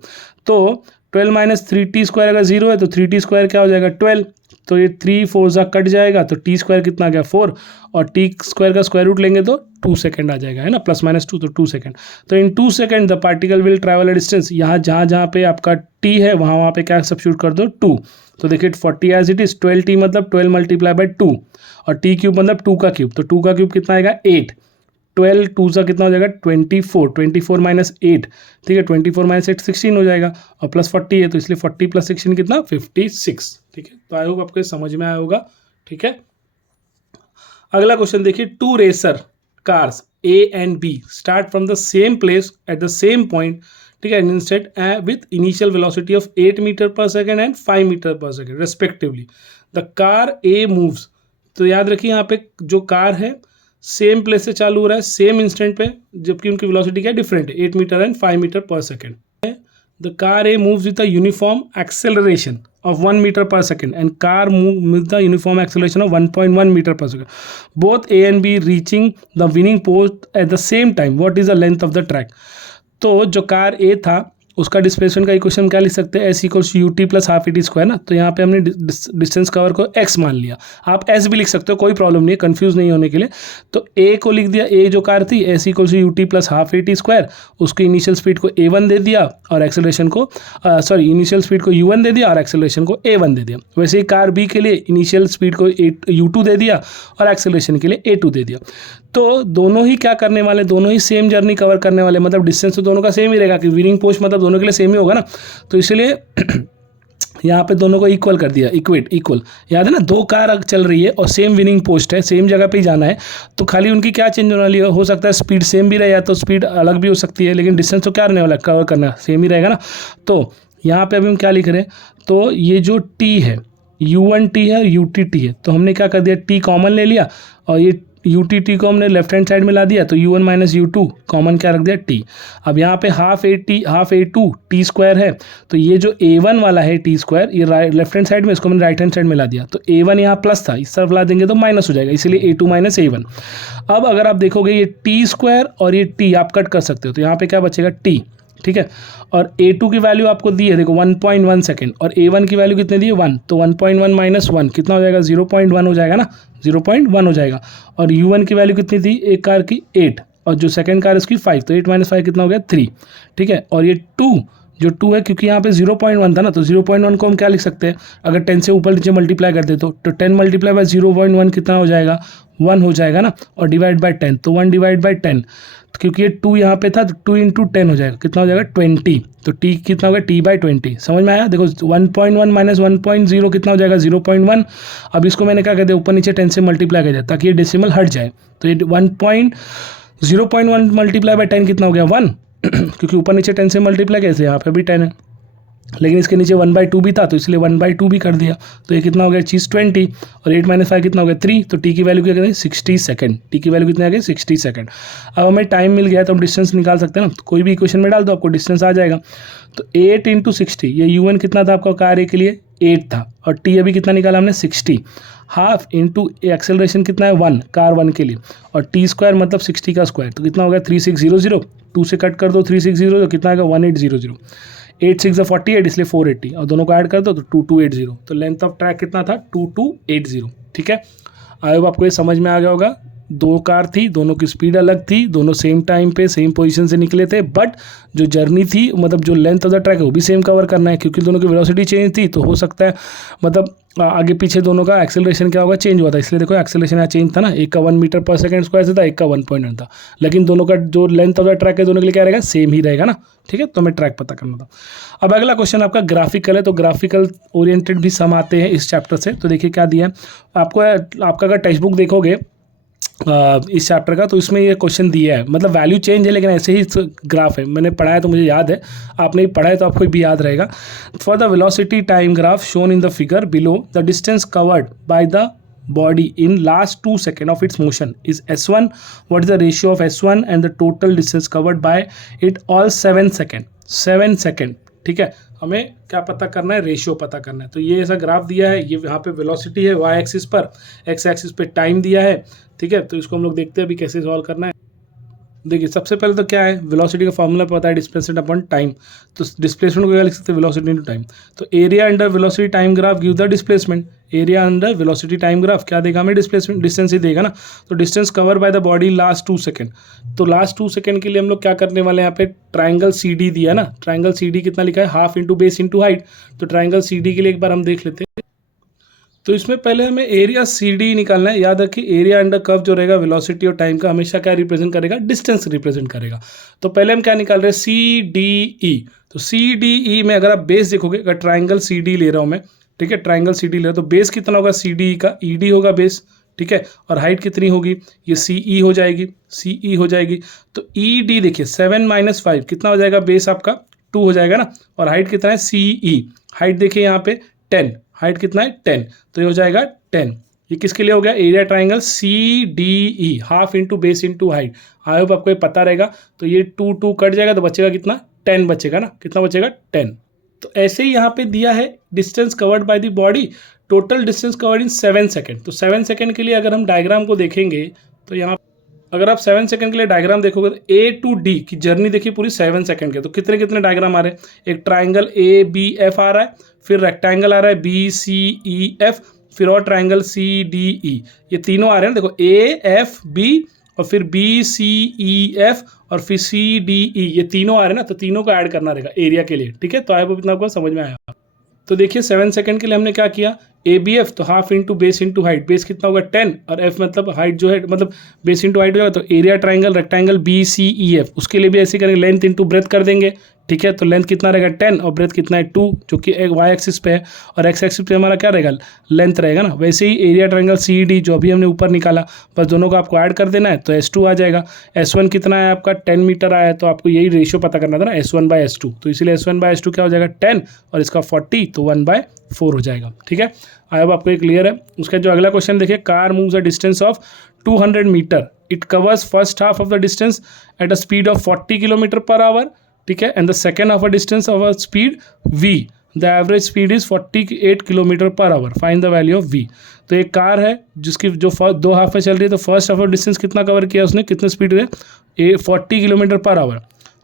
तो 12 - 3t² अगर 0 है तो 3t² क्या हो जाएगा 12, तो ये 3 4 जा कट जाएगा, तो t² कितना आ गया 4, और t² का स्क्वायर रूट लेंगे तो 2 सेकंड आ जाएगा, है ना, +-2 तो 2 सेकंड। तो इन 2 second the particle will travel a distance, यहाँ जहाँ पे आपका t है वहाँ पे क्या सब्स्टिट्यूट कर दो 2, तो देखिए 40 एज इट इज, 12t मतलब 12 × 2, और t क्यूब मतलब 2 का क्यूब, तो 2 का क्यूब कितना आएगा 8, 12 2 सा कितना हो जाएगा 24, 24 - 8, ठीक है, 24 - 8 16 हो जाएगा, और +40 है तो इसलिए 40 + 16 कितना 56। ठीक है, तो आई होप आपको समझ में आया होगा। ठीक है, अगला क्वेश्चन देखिए, 2 racer cars A and B start from the same place at the same point, ठीक है, instead with initial velocity of 8 metre per second and 5 metre per second respectively. The car A moves, तो याद रखिए यहाँ पे जो car है same place से चालू हो रहा है सेम इंस्टेंट पे, जबकि उनकी वेलोसिटी क्या डिफरेंट है, 8 metre and 5 metre per second. The car A moves with a uniform acceleration of 1 meter per second and car move with the uniform acceleration of 1.1 meter per second. Both A and B reaching the winning post at the same time. What is the length of the track? तो जो car A था उसका displacement का equation क्या लिख सकते हैं, S equals you t plus half E T square ना। तो यहाँ पे हमने डिस्टेंस कवर को एक्स मान लिया, आप एस भी लिख सकते हो, कोई प्रॉब्लम नहीं है, कंफ्यूज नहीं होने के लिए। तो ए को लिख दिया, ए जो कार थी S equals you t plus half E T square, उसकी इनिशियल स्पीड को A1 दे दिया और एक्सेलरेशन को इनिशियल स्पीड को U1 दे दिया और एक्सेलरेशन को A1 दे दिया। वैसे ही कार बी के लिए इनिशियल स्पीड को U2 दे दिया और एक्सेलरेशन के लिए A2 दे दिया। तो दोनों ही क्या करने वाले, दोनों ही सेम जर्नी कवर करने वाले, मतलब डिस्टेंस तो दोनों का सेम ही रहेगा कि विनिंग पोस्ट मतलब दोनों के लिए सेम ही होगा ना। तो इसलिए यहाँ पे दोनों को इक्वल कर दिया, इक्वल। याद है ना, दो कार चल रही है और सेम विनिंग पोस्ट है, सेम जगह पे ही जाना है, तो खाली उनकी क्या चेंज होने वाली है, हो सकता है स्पीड सेम भी रहे या तो स्पीड अलग भी हो सकती है, लेकिन डिस्टेंस तो क्या रहने वाला है, कवर करना सेम ही रहेगा ना। तो यहाँ पे अभी हम क्या लिख रहे हैं, तो ये जो टी है U1T है और UTT है, तो हमने क्या कर दिया, टी कॉमन ले लिया और ये UTT को हमने लेफ्ट हैंड साइड में ला दिया, तो U1 माइनस U2 कॉमन क्या रख दिया टी। अब यहाँ पे हाफ A2 टी स्क्वायर है, तो ये जो A1 वाला है टी स्क्वायर, ये लेफ्ट हैंड साइड में, इसको मैंने राइट हैंड साइड में ला दिया, तो A1 यहाँ प्लस था, इस तरफ ला देंगे तो माइनस हो जाएगा, इसलिए A2 माइनस A1। अब अगर आप देखोगे ये टी स्क्वायर और ये टी आप कट कर सकते हो, तो यहाँ पे क्या बचेगा टी, ठीक है। और A2 की वैल्यू आपको दी है, देखो 1.1 सेकेंड, और A1 की वैल्यू कितने दी है 1, तो 1.1 माइनस 1 कितना हो जाएगा, 0.1 हो जाएगा ना, 0.1 हो जाएगा। और U1 की वैल्यू कितनी थी, एक कार की 8 और जो सेकंड कार इसकी 5, तो 8 माइनस 5 कितना हो गया 3, ठीक है। और ये 2 है, क्योंकि यहाँ पे 0.1 था ना, तो 0.1 को हम क्या लिख सकते हैं, अगर 10 से ऊपर नीचे मल्टीप्लाई कर दे तो 10 मल्टीप्लाई बाय 0.1 कितना हो जाएगा, 1 हो जाएगा ना, और डिवाइड बाय 10, तो 1 डिवाइड बाय 10, क्योंकि ये 2 यहाँ पे था तो 2 इंटू 10 हो जाएगा, कितना हो जाएगा 20, तो टी कितना होगा T/20। समझ में आया, देखो 1.1 माइनस 1.0 कितना हो जाएगा 0.1। अब इसको मैंने क्या कर दिया, ऊपर नीचे 10 से मल्टीप्लाई कर दिया ताकि ये डेसिमल हट जाए, तो ये 0.1 मल्टीप्लाई बाय 10 कितना हो गया 1 क्योंकि ऊपर नीचे 10 से मल्टीप्लाई कैसे, यहाँ पे भी 10 है, लेकिन इसके नीचे 1/2 भी था तो इसलिए 1/2 भी कर दिया, तो ये कितना हो गया चीज़ 20, और 8 माइनस 5 कितना हो गया 3, तो टी की वैल्यू क्या करें 60 सेकंड, टी की वैल्यू कितनी आ गई 60 सेकंड। अब हमें टाइम मिल गया तो हम डिस्टेंस निकाल सकते हैं ना, तो कोई भी इक्वेशन में डाल दो आपको डिस्टेंस आ जाएगा। तो 8 इंटू 60, ये U1 कितना था आपका कार ए के लिए 8 था, और टी अभी कितना निकाला हमने 60, हाफ इंटू एक्सेलरेशन कितना है 1 कार 1 के लिए, और टी स्क्वायर मतलब 60 का स्क्वायर, तो कितना हो गया 3600, 2 से कट कर दो 360, तो कितना आएगा 1800, 8 6 48 इसलिए 480, और दोनों को ऐड कर दो तो 2280, तो लेंथ ऑफ ट्रैक कितना था 2280, ठीक है। आई होप आपको ये समझ में आ गया होगा। दो कार थी, दोनों की स्पीड अलग थी, दोनों सेम टाइम पे सेम पोजीशन से निकले थे, बट जो जर्नी थी मतलब जो लेंथ ऑफ द ट्रैक है वो भी सेम कवर करना है, क्योंकि दोनों की वेलोसिटी चेंज थी, तो हो सकता है मतलब आगे पीछे दोनों का एक्सेलरेशन क्या होगा चेंज हुआ था, इसलिए देखो एक्सेलरेशन यहाँ चेंज था ना, एक का 1 मीटर पर सेकंड स्क्वायर से था, एक का 1.1 था, लेकिन दोनों का जो लेंथ ऑफ द ट्रैक है दोनों के लिए क्या रहेगा सेम ही रहेगा ना, ठीक है। तो हमें ट्रैक पता करना था। अब अगला क्वेश्चन आपका ग्राफिकल है, तो ग्राफिकल ओरिएंटेड भी सम आते हैं इस चैप्टर से। तो देखिए क्या दिया है आपको, आपका अगर टेक्स्ट बुक देखोगे इस चैप्टर का, तो इसमें ये क्वेश्चन दिया है, मतलब वैल्यू चेंज है लेकिन ऐसे ही ग्राफ है, मैंने पढ़ा है तो मुझे याद है, आपने पढ़ा है तो आपको भी याद रहेगा। For the velocity time graph shown in the figure below, the distance covered by the body in last 2 seconds of its motion is S1. What is the ratio of S1 and the total distance covered by it all 7 second, ठीक है। हमें क्या पता करना है, ratio पता करना है। तो ये ऐसा ग्राफ दिया है, ये यहाँ पे वेलोसिटी है y एक्सिस पर, x एक्सिस पे टाइम दिया है, ठीक है। तो इसको हम लोग देखते हैं अभी कैसे सॉल्व करना है। देखिए सबसे पहले तो क्या है, वेलोसिटी का फॉर्मूला पता है डिस्प्लेसमेंट अपॉन टाइम, तो डिस्प्लेसमेंट को क्या लिख सकते हैं वेलोसिटी इनटू टाइम। तो area under velocity time graph give the displacement, area under velocity time graph क्या देगा हमें, डिस्प्लेसमेंट डिस्टेंस ही देगा ना। तो distance cover by the body last 2 second, तो लास्ट 2 सेकंड के लिए हम लोग क्या करने वाले हैं, यहाँ पे ट्राइंगल सी डी दिया ना, ट्राइंगल सी डी कितना लिखा है half into base into height, तो ट्राइंगल सी डी के लिए एक बार हम देख लेते हैं। तो इसमें पहले हमें एरिया सी डी निकालना है। याद रखिए एरिया अंडर कर्व जो रहेगा वेलोसिटी और टाइम का हमेशा क्या रिप्रेजेंट करेगा, डिस्टेंस रिप्रेजेंट करेगा। तो पहले हम क्या निकाल रहे हैं सी डी ई, तो सी डी ई में अगर आप बेस देखोगे, अगर ट्राइंगल सी डी ले रहा हूँ मैं, ठीक है, ट्राइंगल सी डी ले रहा हूँ तो बेस कितना होगा सी डी का, ई डी होगा बेस, ठीक है, और हाइट कितनी होगी, ये CE हो जाएगी, CE हो जाएगी। तो ED देखिए 7 - 5 कितना हो जाएगा, बेस आपका 2 हो जाएगा ना, और हाइट कितना है CE, हाइट देखिए यहाँ पे 10, हाइट कितना है 10, तो ये हो जाएगा 10। ये किसके लिए हो गया, area triangle CDE, half into base into height. I hope आपको ये पता रहेगा। तो ये 2 2 कट जाएगा तो बचेगा कितना, 10 बचेगा ना, कितना बचेगा 10। तो ऐसे ही यहाँ पे दिया है distance covered by the body, total distance covered in 7 second. तो 7 सेकेंड के लिए अगर हम डायग्राम को देखेंगे तो यहाँ अगर आप 7 सेकंड के लिए डायग्राम देखोगे तो A to D की जर्नी देखिए पूरी 7 सेकंड के। तो कितने कितने डायग्राम आ रहे हैं, एक ट्राइंगल ABF आ रहा है, फिर रेक्टेंगल आ रहा है BCEF, फिर और ट्राइंगल CDE, ये तीनों आ रहे हैं देखो, AFB और फिर BCEF और फिर CDE, ये तीनों आ रहे हैं ना, तो तीनों को ऐड करना रहेगा एरिया के लिए, ठीक है। तो आई होप इतना आपको समझ में आया। तो देखिए 7 सेकंड के लिए हमने क्या किया, ABF तो half into base into height, base कितना होगा 10 और F मतलब हाइट जो है मतलब बेस इंटू हाइट हो जाएगा। तो एरिया ट्राइंगल रेक्टेंगल BCEF, उसके लिए भी ऐसे करेंगे, लेंथ इंटू ब्रेथ कर देंगे, ठीक है। तो लेंथ कितना रहेगा 10 और ब्रेथ कितना है 2, जो कि एक y एक्सिस पे है, और x एक्सिस पे हमारा क्या रहेगा, लेंथ रहेगा ना। वैसे ही एरिया ट्राइंगल CD जो अभी हमने ऊपर निकाला, बस दोनों को आपको ऐड कर देना है, तो S2 आ जाएगा। S1 कितना है आपका 10 मीटर आया है, तो आपको यही रेशियो पता करना था ना, S1/S2, तो इसीलिए S1/S2 क्या हो जाएगा 10 और इसका 40, तो 1/4 हो जाएगा, ठीक है। आई होप आपको ये क्लियर है। उसका जो अगला क्वेश्चन देखिए, car moves a distance of 200 metre, it covers first half of the distance at a speed of 40 km/h, ठीक है, and the second half a distance of a speed V, the average speed is 48 km/h, find the value of V। तो एक car है जिसकी जो दो half में चल रही है, तो फर्स्ट हाफ ऑफ डिस्टेंस कितना कवर किया उसने, कितने स्पीड है 40 km/h,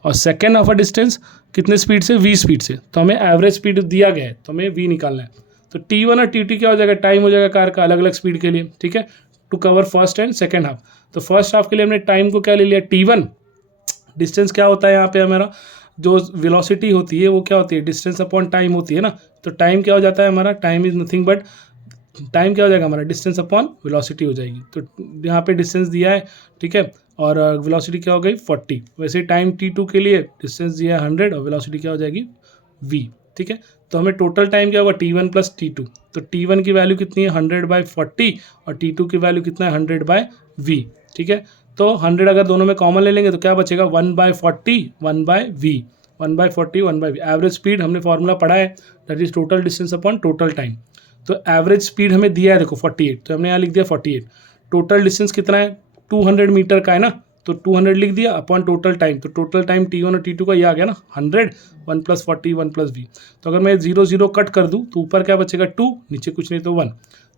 और सेकेंड हाफ ऑफ डिस्टेंस कितने स्पीड से, V स्पीड से। तो हमें एवरेज स्पीड दिया गया है, तो हमें V निकालना है। तो T1 और T2 क्या हो जाएगा, टाइम हो जाएगा कार का अलग अलग स्पीड के लिए, ठीक है, to cover first and second half. तो फर्स्ट हाफ के लिए हमने टाइम को क्या ले लिया T1, डिस्टेंस क्या होता है यहाँ पे हमारा, जो वेलोसिटी होती है वो क्या होती है, डिस्टेंस अपॉन टाइम होती है ना। तो टाइम क्या हो जाता है हमारा, time is nothing but, time क्या हो जाएगा हमारा, डिस्टेंस अपॉन वेलोसिटी हो जाएगी। तो यहाँ पे डिस्टेंस दिया है, ठीक है, और वेलोसिटी क्या हो गई 40। वैसे टाइम T2 के लिए डिस्टेंस दिया है 100 और वेलोसिटी क्या हो जाएगी V, ठीक है। तो हमें टोटल टाइम क्या होगा T1 + T2, तो T1 की वैल्यू कितनी है 100/40 और T2 की वैल्यू कितना है 100/V, ठीक है। तो 100 अगर दोनों में कॉमन ले लेंगे तो क्या बचेगा 1/40 1/V, 1/40 1/V। एवरेज स्पीड हमने फॉर्मूला पढ़ा है, that is total distance upon total time. तो एवरेज स्पीड हमें दिया है देखो 48, तो हमने यहाँ लिख दिया 48। टोटल डिस्टेंस कितना है 200 मीटर का है ना, तो 200 लिख दिया अपॉन टोटल टाइम। तो टोटल टाइम T1 और T2 का ये आ गया ना 100, 1 + 40 1 + V। तो अगर मैं 0 0 कट कर दूँ तो ऊपर क्या बचेगा 2, नीचे कुछ नहीं तो 1,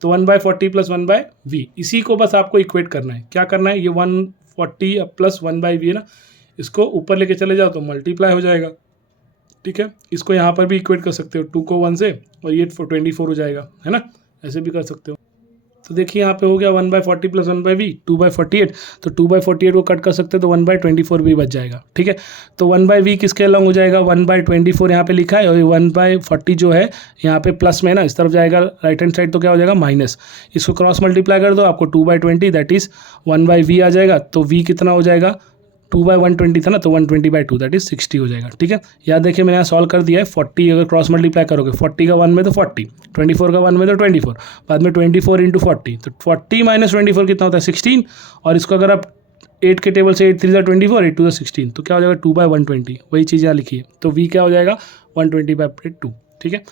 तो 1/40 + 1/V। इसी को बस आपको इक्वेट करना है, क्या करना है, ये 140 + 1/V है ना, इसको ऊपर लेके चले जाओ तो मल्टीप्लाई हो जाएगा, ठीक है। इसको यहाँ पर भी इक्वेट कर सकते हो 2 को 1 से, और ये 24 हो जाएगा, है ना, ऐसे भी कर सकते हो। तो देखिए यहाँ पे हो गया 1/40 + 1/V 2/48, तो 2/48 को कट कर सकते हैं तो 1/24 भी बच जाएगा, ठीक है। तो 1/V किसके अलॉन्ग हो जाएगा 1/24 यहाँ पे लिखा है, और 1/40 जो है यहाँ पे प्लस में ना इस तरफ जाएगा राइट हैंड साइड, तो क्या हो जाएगा माइनस। इसको क्रॉस मल्टीप्लाई कर दो, आपको 2/20 दैट इज 1/V आ जाएगा। तो V कितना हो जाएगा 2/120 था ना, तो 120/2 दैट इज 60 हो जाएगा, ठीक है। याद देखिए मैंने यहाँ सॉल्व कर दिया है। 40 अगर क्रॉस मल्टीप्लाई करोगे 40 का 1 में तो 40, 24 का 1 में तो 24, बाद में 24 × 40, तो 40 - 24 कितना होता है 16, और इसको अगर आप 8 के टेबल से 8 3 24 8 2 16, तो क्या हो जाएगा 2/120, वही चीज़ यहाँ लिखी है। तो V क्या हो जाएगा 120/2, ठीक है।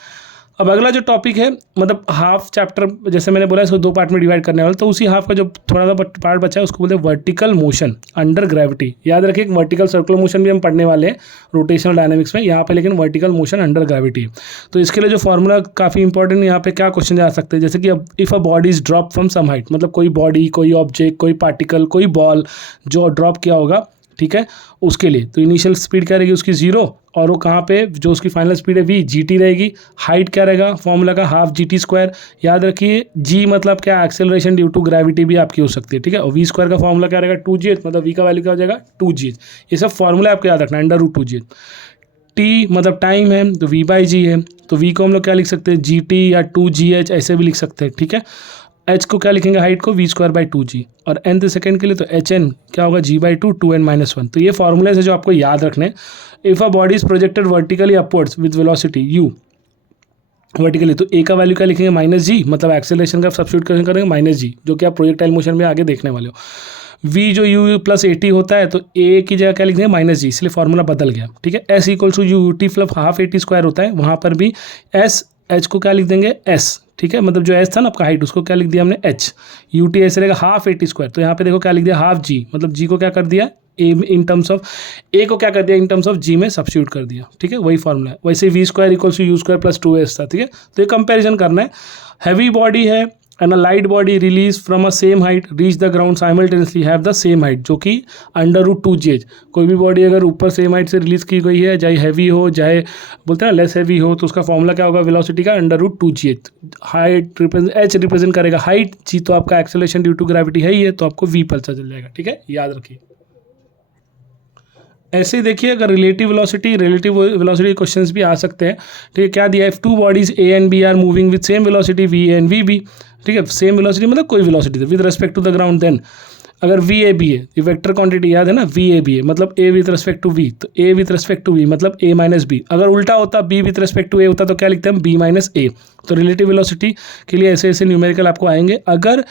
अब अगला जो टॉपिक है, मतलब हाफ चैप्टर जैसे मैंने बोला इसको 2 पार्ट में डिवाइड करने वाला, तो उसी हाफ का जो थोड़ा सा पार्ट बचा है उसको बोलते हैं वर्टिकल मोशन अंडर ग्रेविटी। याद रखिए वर्टिकल सर्कुलर मोशन भी हम पढ़ने वाले हैं रोटेशनल डायनामिक्स में, यहाँ पे लेकिन वर्टिकल मोशन अंडर ग्रेविटी। तो इसके लिए जो फॉर्मूला काफ़ी इंपॉर्टेंट, यहाँ पे क्या क्वेश्चन जा सकते हैं, जैसे कि अब if a body is drop from some height, मतलब कोई बॉडी, कोई ऑब्जेक्ट, कोई पार्टिकल, कोई बॉल जो ड्रॉप किया होगा, ठीक है, उसके लिए तो इनिशियल स्पीड क्या रहेगी उसकी 0, और वो कहाँ पे जो उसकी फाइनल स्पीड है V GT रहेगी। हाइट क्या रहेगा फॉर्मूला का हाफ GT²। याद रखिए G मतलब क्या, एक्सेलरेशन ड्यू टू ग्रेविटी भी आपकी हो सकती है, ठीक है। और V² का फॉर्मूला क्या रहेगा 2gh, मतलब V का वैल्यू क्या हो जाएगा 2gh। ये सब फॉर्मूला आपको याद रखना, √2gh। T मतलब टाइम है तो V/G है, तो V को हम लोग क्या लिख सकते हैं GT या 2gh ऐसे भी लिख सकते हैं, ठीक है। H को क्या लिखेंगे हाइट को V²/2g, और nth सेकंड के लिए तो HN क्या होगा G/2 2n-1। तो ये फॉर्मूलेज है जो आपको याद रखने। If a body is projected vertically upwards with velocity u, vertically, तो ए का वैल्यू क्या लिखेंगे -g, मतलब एक्सेलरेशन का सब्स्टिट्यूट करेंगे -g, जो कि आप प्रोजेक्टाइल मोशन में आगे देखने वाले हो। v जो u प्लस at होता है, तो a की जगह क्या लिखेंगे -g, इसलिए फॉर्मूला बदल गया, ठीक है। s equals to ut plus half at square होता है, वहाँ पर भी s h को क्या लिख देंगे s, ठीक है, मतलब जो s था ना आपका हाइट, उसको क्या लिख दिया हमने h, ut ऐसे रहेगा हाफ at स्क्वायर, तो यहाँ पे देखो क्या लिख दिया हाफ g, मतलब g को क्या कर दिया ए इन टर्म्स ऑफ, ए को क्या कर दिया इन टर्म्स ऑफ जी में सब्स्टिट्यूट कर दिया, ठीक है, वही फॉर्मूला है। वैसे v square equals to u square plus 2s था, ठीक है। तो ये कंपैरिजन करना है। हैवी बॉडी है and a light body release from a same height reach the ground simultaneously have the same height, जो कि √2gh। कोई भी बॉडी अगर ऊपर सेम हाइट से रिलीज की गई है, चाहे हैवी हो चाहे बोलते हैं ना लेस हैवी हो, तो उसका फॉर्मूला क्या होगा वेलोसिटी का √2gh। हाइट एच रिप्रेजेंट करेगा हाइट, जी तो आपका एक्सेलरेशन ड्यू टू ग्रेविटी है ही है, तो आपको वी पता चल जाएगा, ठीक है, याद रखिए। ऐसे ही देखिए अगर रिलेटिव वेलोसिटी क्वेश्चंस भी आ सकते हैं, ठीक है। क्या दिया है, 2 bodies A and B are moving with same velocity v and v B, ठीक है, सेम वेलोसिटी मतलब कोई velocity with respect to the ground, then अगर वी ए बी है, ये वेक्टर क्वांटिटी याद है ना, वी ए बी है मतलब ए विथ रिस्पेक्ट टू वी, तो ए विथ रिस्पेक्ट टू वी मतलब ए माइनस बी। अगर उल्टा होता बी विथ रिस्पेक्ट टू ए होता तो क्या लिखते हैं बी माइनस ए। तो रिलेटिव वेलोसिटी के लिए ऐसे ऐसे न्यूमेरिकल आपको आएंगे। अगर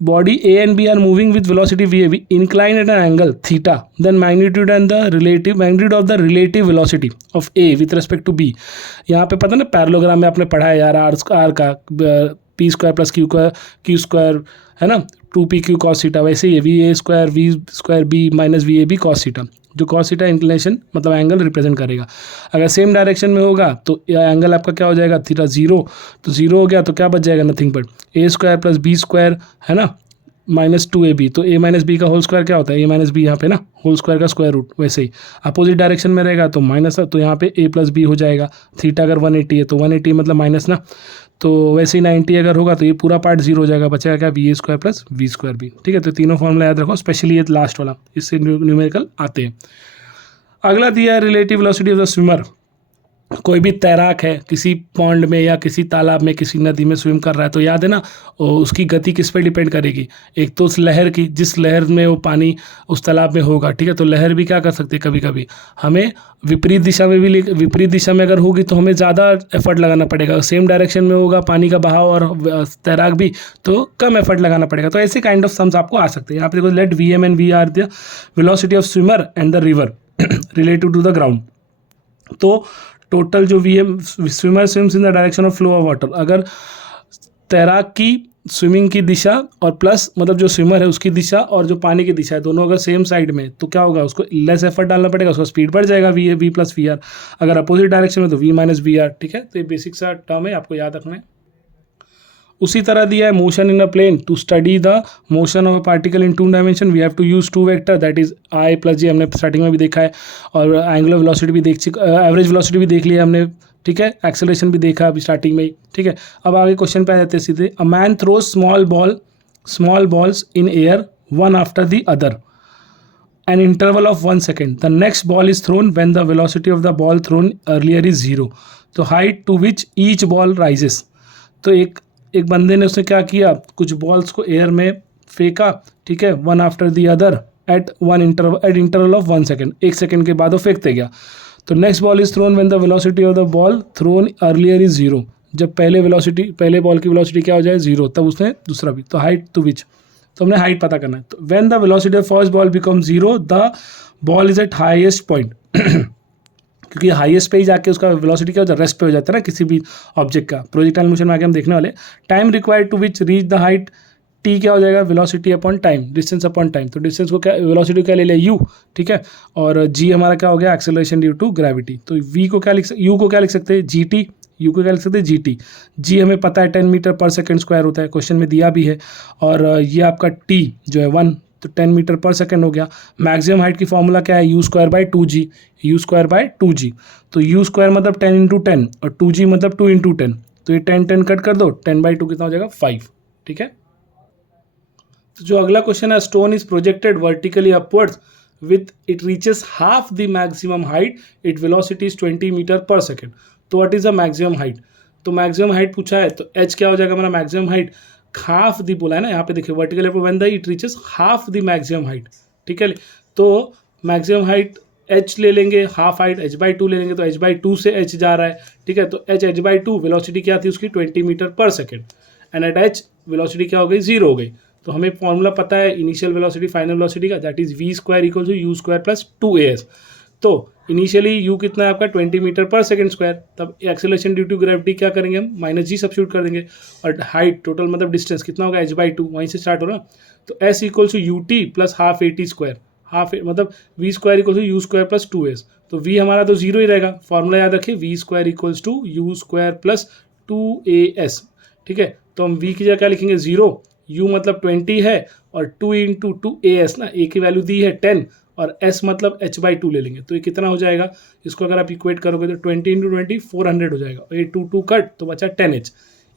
body A and B are moving with velocity VAB inclined at an angle theta, then magnitude and the magnitude of the relative velocity of A with respect to B। यहाँ पे पता ना पैरेललोग्राम में आपने पढ़ा है यार, आर का P square plus Q square है ना, 2pq cos थीटा, वैसे ही V square B minus V A B cos theta, जो कॉस थीटा इंक्लिनेशन मतलब एंगल रिप्रेजेंट करेगा। अगर सेम डायरेक्शन में होगा तो एंगल आपका क्या हो जाएगा थीटा 0, तो 0 हो गया तो क्या बच जाएगा nothing but a square plus b square है ना -2ab। तो a माइनस बी का होल स्क्वायर क्या होता है, a माइनस बी यहाँ पे ना होल स्क्वायर का स्क्वायर रूट। वैसे ही अपोजिट डायरेक्शन में रहेगा तो माइनस, तो यहाँ पे a प्लस बी हो जाएगा। थीटा अगर 180 है तो 180 मतलब माइनस ना, तो वैसे ही 90 अगर होगा तो ये पूरा पार्ट 0 हो जाएगा, बचेगा क्या v A square plus v square B, ठीक है। तो तीनों फॉर्मूला याद रखो, स्पेशली ये लास्ट वाला, इससे न्यूमेरिकल आते हैं। अगला दिया है relative velocity of the swimmer. कोई भी तैराक है किसी पॉन्ड में या किसी तालाब में किसी नदी में स्विम कर रहा है, तो याद है ना उसकी गति किस पे डिपेंड करेगी, एक तो उस लहर की, जिस लहर में वो पानी उस तालाब में होगा, ठीक है। तो लहर भी क्या कर सकते हैं, कभी कभी हमें विपरीत दिशा में अगर होगी तो हमें ज़्यादा एफर्ट लगाना पड़ेगा, सेम डायरेक्शन में होगा पानी का बहाव और तैराक भी तो कम एफर्ट लगाना पड़ेगा। तो ऐसे काइंड ऑफ सम्स आपको आ सकते हैं। यहाँ पे देखो let v m and v are the velocity of swimmer and the river relative to the ground. तो टोटल जो v m, swimmer swims in the direction of flow of water, अगर तैराक की स्विमिंग की दिशा और प्लस मतलब जो swimmer है उसकी दिशा और जो पानी की दिशा है दोनों अगर सेम साइड में, तो क्या होगा, उसको लेस एफर्ट डालना पड़ेगा, उसका स्पीड बढ़ जाएगा वी प्लस वी आर। अगर अपोजिट डायरेक्शन में तो वी माइनस वी आर, ठीक है। तो ये बेसिक सा टर्म है, आपको याद रखना है। उसी तरह दिया है motion in a plane, to study the motion of a particle in 2 dimension we have to use 2 vector, that is I plus J, हमने स्टार्टिंग में भी देखा है, और एंगुलर वेलोसिटी भी एवरेज वेलोसिटी भी देख लिया हमने, ठीक है। एक्सेलरेशन भी देखा अभी स्टार्टिंग में ही, ठीक है। अब आगे क्वेश्चन पे आ जाते हैं सीधे। A man throws small balls in air one after the other an interval of 1 second. The next ball is thrown when the velocity of the ball thrown earlier is 0. तो height to which each ball rises. तो एक बंदे ने उसने क्या किया, कुछ balls को एयर में फेंका, ठीक है, one after the other at interval of 1 second, 1 second के बाद वो फेंकते गया। तो next ball is thrown when the velocity of the ball thrown earlier is 0। जब पहले बॉल की वेलोसिटी क्या हो जाए 0, तब उसने दूसरा भी। तो हाइट टू विच, तो हमने हाइट पता करना है। तो when the velocity of first ball become 0 the ball is eight highest point, क्योंकि हाईएस्ट पे ही जाके उसका वेलोसिटी क्या हो जाता है, रेस्ट पे हो जाता है ना किसी भी ऑब्जेक्ट का। प्रोजेक्टाइल मोशन में आगे हम देखने वाले। Time required to which reach the height, t क्या हो जाएगा, velocity upon time, distance upon time. तो डिस्टेंस को क्या, वेलोसिटी क्या ले लिया यू, ठीक है, और जी हमारा क्या हो गया, एक्सेलरेशन ड्यू टू ग्रेविटी। तो वी को क्या यू को क्या लिख सकते हैं, जी टी, यू को क्या लिख सकते हैं, जी टी। जी हमें पता है 10 मीटर पर सेकेंड स्क्वायर होता है, क्वेश्चन में दिया भी है। और ये आपका टी जो है 1, तो 10 मीटर पर सेकेंड हो गया। मैक्सिमम हाइट की फॉर्मूला क्या है, you square by 2g, you square by 2g। तो यू स्क्वायर मतलब 10 इंटू 10 और 2g मतलब 2 इंटू 10। तो ये 10 कट कर दो, 10/2 कितना हो जाएगा 5, ठीक है। तो जो अगला क्वेश्चन है, stone is projected vertically upwards with it reaches half the maximum height, it velocity is 20 metre per second. तो what is the maximum height, तो मैक्सिमम हाइट पूछा है, तो h क्या हो जाएगा हमारा मैक्सिमम हाइट, हाफ दी बोला है ना, यहाँ पे देखिए vertical when the it reaches half the maximum height, ठीक है। तो मैक्सिमम हाइट h ले लेंगे हाफ हाइट h/2 ले लेंगे तो h/2 से h जा रहा है, ठीक है। तो h/2 वेलोसिटी क्या थी उसकी 20 metre per second and at h velocity क्या हो गई 0 हो गई। तो हमें फॉर्मूला पता है इनिशियल वेलोसिटी फाइनल वेलोसिटी का, that is v square equal to u square plus 2as। तो इनिशियली u कितना है आपका 20 मीटर पर सेकेंड स्क्वायर, तब एक्सेलरेशन ड्यू टू ग्रेविटी क्या करेंगे हम -g सब्स्टिट्यूट कर देंगे और हाइट टोटल मतलब डिस्टेंस कितना होगा h/2 वहीं से स्टार्ट हो रहा। तो s equal to ut plus half at square, half मतलब v square equal to u square plus 2s। तो v हमारा तो जीरो ही रहेगा, फॉर्मूला याद रखिए v square equals to u square plus 2as, ठीक है। तो हम v की जगह क्या लिखेंगे 0, u मतलब 20 है और 2 इंटू 2as ना, a की वैल्यू दी है 10 और s मतलब h/2 ले लेंगे। तो ये कितना हो जाएगा, इसको अगर आप इक्वेट करोगे तो 20 इंटू 20 400 हो जाएगा और ये 2 कट तो बचा 10h,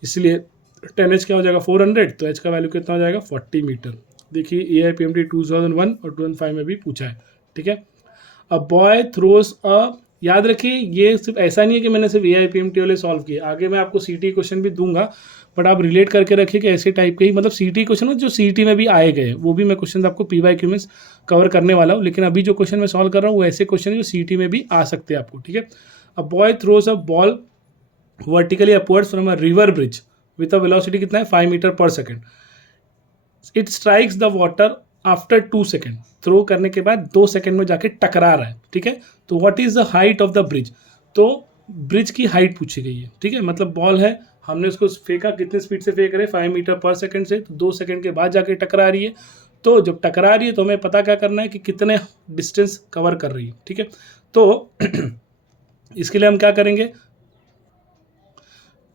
इसलिए 10h क्या हो जाएगा 400, तो h का वैल्यू कितना हो जाएगा 40 मीटर। देखिए AIPMT 2001 और 2005 में भी पूछा है, ठीक है। अ बॉय थ्रोज अ, याद रखिए ये सिर्फ ऐसा नहीं है कि मैंने सिर्फ AIPMT वाले सॉल्व किए, आगे मैं आपको CT क्वेश्चन भी दूंगा, बट आप रिलेट करके रखिए कि ऐसे टाइप के ही मतलब CT क्वेश्चन जो CT में भी आए गए वो भी मैं क्वेश्चन आपको PYQ में कवर करने वाला हूँ, लेकिन अभी जो क्वेश्चन मैं सॉल्व कर रहा हूँ वो ऐसे क्वेश्चन जो CT में भी आ सकते हैं आपको, ठीक है। A boy throws a ball vertically upwards from a river bridge with a velocity कितना है 5 metre per second, it strikes the water after 2 second, throw करने के बाद 2 सेकेंड में जाके टकरा रहा है, ठीक है। तो what is the height of the bridge, तो ब्रिज की हाइट पूछी गई है, ठीक है। मतलब बॉल है, हमने उसको फेंका, कितने स्पीड से फेंक रहे 5 मीटर पर सेकेंड से, तो 2 सेकेंड के बाद जाके टकरा रही है। तो जब टकरा रही है तो हमें पता क्या करना है कि कितने डिस्टेंस कवर कर रही है, ठीक है। तो इसके लिए हम क्या करेंगे,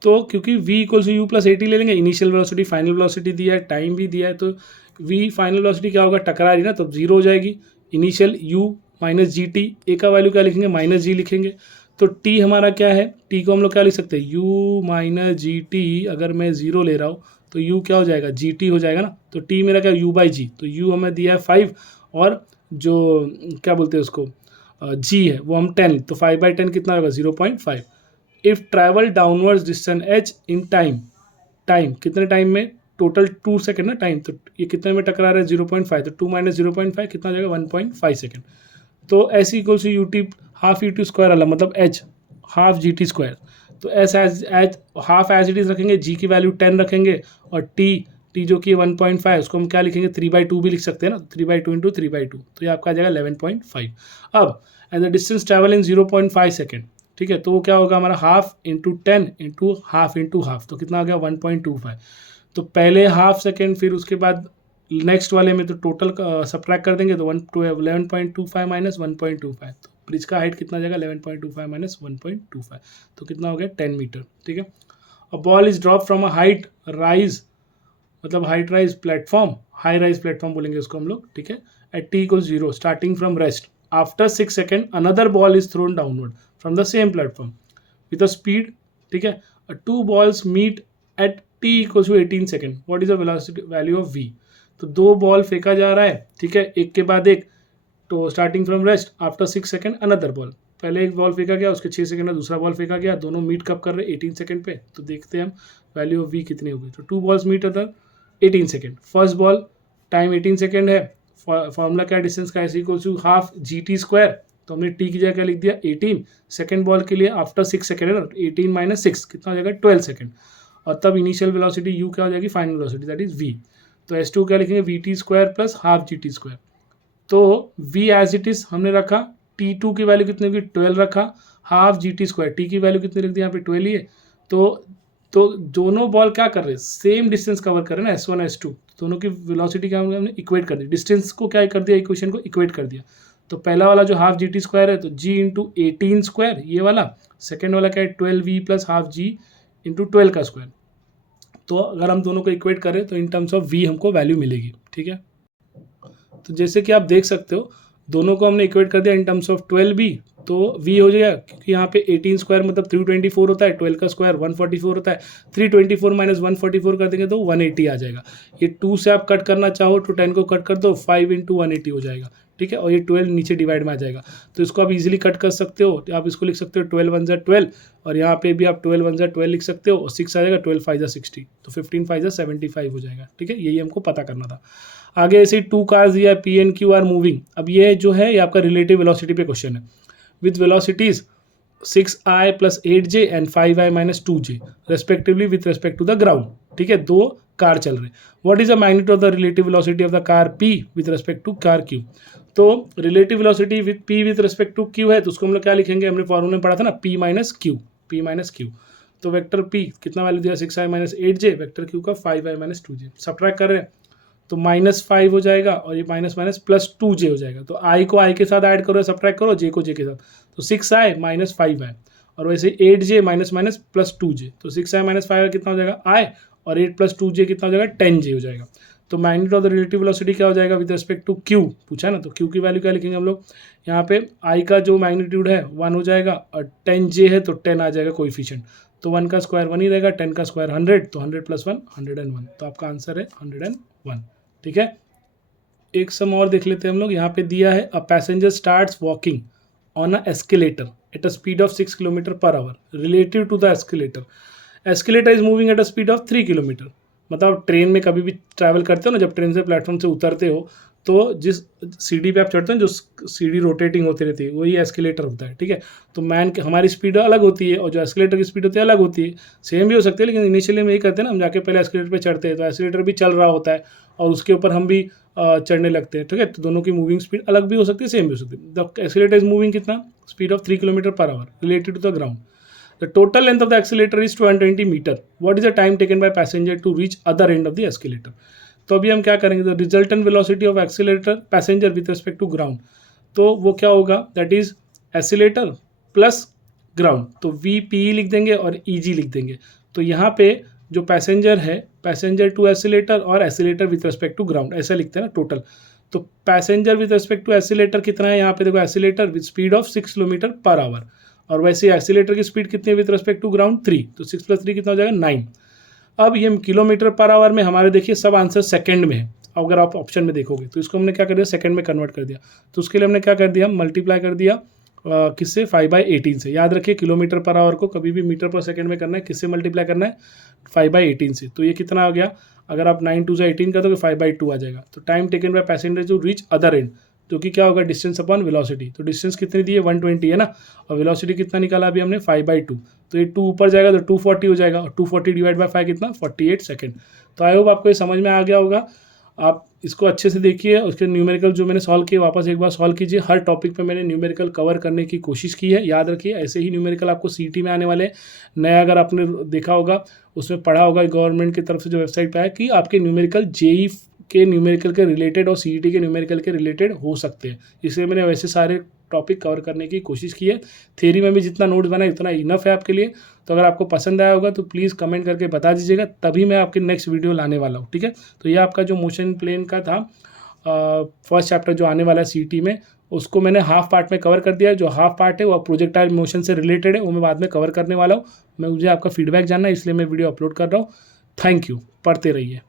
तो क्योंकि v equal to u plus a t ले लेंगे, इनिशियल वेलोसिटी फाइनल वेलोसिटी दिया है, टाइम भी दिया है, तो v फाइनल वेलोसिटी क्या होगा टकरा रही ना, तो जीरो हो जाएगी। Initial u minus G T, A का वैल्यू क्या लिखेंगे माइनस जी लिखेंगे। तो t हमारा क्या है, t को हम लोग क्या लिख सकते हैं u माइनस जी टी, अगर मैं जीरो ले रहा हूँ तो u क्या हो जाएगा gt हो जाएगा ना, तो t मेरा क्या u बाई जी, तो u हमें दिया है 5 और जो क्या बोलते हैं उसको g है वो हम 10, तो 5/10 कितना होगा 0.5। If travel downwards distance h in time, time कितने टाइम में, टोटल 2 सेकेंड ना टाइम, तो ये कितने में टकरा रहा है 0.5, तो 2 माइनस 0.5 कितना हो जाएगा 1.5 सेकेंड। तो s equals to ut half u t square वाला मतलब h half g t square, तो s as half as it is रखेंगे, g की वैल्यू 10 रखेंगे और t जो कि 1.5 उसको हम क्या लिखेंगे 3/2 भी लिख सकते हैं ना, 3/2 इंटू 3/2, तो ये आपका आ जाएगा 11.5। अब and the distance travel in 0.5 second, ठीक है, तो वो क्या होगा हमारा हाफ इंटू 10 इंटू हाफ, तो कितना आ गया 1.25। तो पहले हाफ सेकेंड, फिर उसके बाद नेक्स्ट वाले में तो टोटल सब्ट्रैक्ट कर देंगे तो 11.25 माइनस 1.25, तो ब्रिज का हाइट कितना जाएगा 11.25 माइनस 1.25, तो कितना हो गया 10 मीटर, ठीक है। A ball is drop from a height rise, मतलब height rise platform, high rise platform बोलेंगे उसको हम लोग, ठीक है, at t equal 0 starting from rest, after 6 second another ball is thrown downward from the same platform with a speed, ठीक है, 2 balls meet at t equal to 18 second, what is the velocity value of v। तो 2 ball फेंका जा रहा है, ठीक है, एक के बाद एक, तो starting from rest after 6 second another ball, पहले एक बॉल फेंका गया उसके 6 सेकेंड में दूसरा बॉल फेंका गया, दोनों मीट कब कर रहे 18 सेकेंड पे, तो देखते हैं हम वैल्यू ऑफ v कितनी होगी। तो 2 balls meet other 18 second, first ball time 18 second है, फॉर्मूला क्या डिस्टेंस का, equal to half g t square, तो हमने t की जगह क्या लिख दिया 18, सेकेंड बॉल के लिए आफ्टर 6 सेकेंड है ना, 18 माइनस 6 कितना हो जाएगा 12 सेकेंड, और तब इनिशियल वेलोसिटी u क्या हो जाएगी final velocity that is v, तो s2 क्या लिखेंगे vt square plus half g t square. तो v एज इट इज हमने रखा, t2 की वैल्यू कितनी होगी 12 रखा, half g t square, t की वैल्यू कितनी लिख दी यहाँ पे 12 ही है, तो दोनों बॉल क्या कर रहे हैं सेम डिस्टेंस कवर कर रहे हैं ना s1 s2, दोनों की वेलोसिटी क्या हमने इक्वेट कर दी, डिस्टेंस को क्या कर दिया इक्वेशन को इक्वेट कर दिया। तो पहला वाला जो हाफ जी टी स्क्वायर है तो g इंटू 18 स्क्वायर ये वाला, सेकेंड वाला क्या है 12v प्लस हाफ जी इंटू 12 का स्क्वायर, तो अगर हम दोनों को इक्वेट करें तो इन टर्म्स ऑफ v हमको वैल्यू मिलेगी, ठीक है। तो जैसे कि आप देख सकते हो दोनों को हमने इक्वेट कर दिया इन टर्म्स ऑफ 12b, तो v हो जाएगा, क्योंकि यहाँ पे 18 स्क्वायर मतलब 324 होता है, 12 का स्क्वायर 144 होता है, 324 माइनस 144 कर देंगे तो 180 आ जाएगा। ये 2 से आप कट करना चाहो तो 10 को कट कर दो, 5 इंटू 180 हो जाएगा, ठीक है, और ये 12 नीचे डिवाइड में आ जाएगा, तो इसको आप इजीली कट कर सकते हो, आप इसको लिख सकते हो 12 1 12, और यहाँ पे भी आप 12 1 12 लिख सकते हो, और 6 आ जाएगा, 12 5 60, तो 15 5 75 हो जाएगा, ठीक है, यही हमको पता करना था। आगे ऐसे 2 कार्स दिया, P and Q are moving. अब ये जो है ये आपका रिलेटिव वेलोसिटी पे क्वेश्चन है। With velocities 6i + 8j and 5i - 2j respectively with respect to the ground. ठीक है, 2 कार चल रहे हैं। What is the magnitude of the relative velocity of the car p with respect to car q। तो relative velocity with p with respect to q है, तो उसको हम लोग क्या लिखेंगे, हमने फॉर्मूला में पढ़ा था ना, p - q। तो वेक्टर p कितना वैल्यू दिया, 6i - 8j, वेक्टर q का 5i - 2j। सबट्रैक्ट कर रहे हैं तो -5 हो जाएगा और ये माइनस माइनस +2j हो जाएगा। तो i को i के साथ ऐड करो, सबट्रैक्ट करो, j को j के साथ, तो 6i - 5i, और वैसे 8j +2j, तो 6i - 5i कितना हो जाएगा i, और 8 + 2j कितना हो जाएगा 10j हो जाएगा। तो magnitude of the relative velocity क्या हो जाएगा विद रिस्पेक्ट टू q, पूछा है ना, तो q की वैल्यू क्या लिखेंगे हम लोग, यहाँ पे i का जो मैग्नीट्यूड है 1 हो जाएगा, और 10j है तो 10 आ जाएगा कोएफिशिएंट, तो 1 का स्क्वायर 1 ही रहेगा, 10 का स्क्वायर 100, तो 100 + 1 101, तो आपका आंसर है 101। ठीक है, एक सम और देख लेते हैं हम लोग। यहाँ पे दिया है, a passenger starts walking on a escalator at a speed of 6 km/h relative to the escalator. Escalator is moving at a speed of 3 km। मतलब ट्रेन में कभी भी ट्रैवल करते हो ना, जब ट्रेन से प्लेटफॉर्म से उतरते हो तो जिस सीढ़ी पे आप चढ़ते हो, जो सीढ़ी रोटेटिंग होती रहती है, वही एस्केलेटर होता है। ठीक है, तो हमारी स्पीड अलग होती है और जो एस्केलेटर की स्पीड होती है अलग होती है। सेम भी हो सकती है, लेकिन इनिशियली में यही करते हैं ना, हम जाके पहले एस्केलेटर पे चढ़ते हैं, तो एस्केलेटर भी चल रहा होता है और उसके ऊपर हम भी चढ़ने लगते हैं। ठीक है, तो दोनों की मूविंग स्पीड अलग भी हो सकती है, सेम भी हो सकती है। द एस्केलेटर इज मूविंग कितना, speed of 3 km/h related to the ground. The total length of the accelerator is 220 meter. What is the time taken by passenger to reach other end of the escalator? तो अभी हम क्या करेंगे, तो resultant velocity of accelerator passenger with respect to ground, तो वो क्या होगा, that is accelerator plus ground, तो VPE लिख देंगे और EG लिख देंगे। तो यहाँ पे जो पैसेंजर है, पैसेंजर टू एक्सीलरेटर और accelerator with respect to ground, ऐसा लिखते हैं ना टोटल। तो passenger with respect to accelerator कितना है, यहाँ पे देखो accelerator with speed of 6 km/h, और वैसे एक्सीलरेटर की स्पीड कितनी है विथ रिस्पेक्ट टू ग्राउंड 3, तो 6 + 3 कितना हो जाएगा 9। अब ये km/h में हमारे देखिए सब आंसर सेकंड में है। अगर आप ऑप्शन में देखोगे तो इसको हमने क्या कर दिया, सेकंड में कन्वर्ट कर दिया। तो उसके लिए हमने क्या कर दिया, मल्टीप्लाई कर दिया किससे, 5/18 से। याद रखिए km/h को कभी भी मीटर/सेकंड में करना है, किससे मल्टीप्लाई करना है, 5/18 से। तो ये कितना आ गया, अगर आप 9 × 2 = 18 कर दोगे 5/2 आ जाएगा। तो time taken by passenger to reach other end, जो कि क्या होगा, डिस्टेंस अपॉन वेलोसिटी। तो डिस्टेंस कितनी दी है, 120 है ना, और वेलोसिटी कितना निकाला अभी हमने, 5/2। तो ये 2 ऊपर जाएगा तो 240 हो जाएगा, और 240 / 5 कितना, 48 सेकंड। तो आई होप आपको ये समझ में आ गया होगा। आप इसको अच्छे से देखिए, उसके न्यूमेरिकल जो मैंने सॉल्व किए वापस एक बार सॉल्व कीजिए। हर टॉपिक पे मैंने न्यूमेरिकल कवर करने की कोशिश की है, याद रखिए। ऐसे ही न्यूमेरिकल आपको CT में आने वाले हैं। नया अगर आपने देखा होगा, उसमें पढ़ा होगा गवर्नमेंट की तरफ से जो वेबसाइट पे है कि आपके न्यूमेरिकल JEE के न्यूमेरिकल के रिलेटेड और CET के न्यूमेरिकल के रिलेटेड हो सकते हैं। इसलिए मैंने वैसे सारे टॉपिक कवर करने की कोशिश की है। थ्योरी में भी जितना नोट्स बनाए उतना इनफ है आपके लिए। तो अगर आपको पसंद आया होगा तो प्लीज़ कमेंट करके बता दीजिएगा, तभी मैं आपके नेक्स्ट वीडियो लाने वाला हूँ। ठीक है, तो ये आपका जो मोशन प्लेन का था फर्स्ट चैप्टर जो आने वाला है CT में, उसको मैंने हाफ पार्ट में कवर कर दिया है। जो हाफ पार्ट है वो प्रोजेक्टाइल मोशन से रिलेटेड है, वो मैं बाद में कवर करने वाला हूँ। मुझे आपका फीडबैक जानना है, इसलिए मैं वीडियो अपलोड कर रहा हूँ। थैंक यू, पढ़ते रहिए।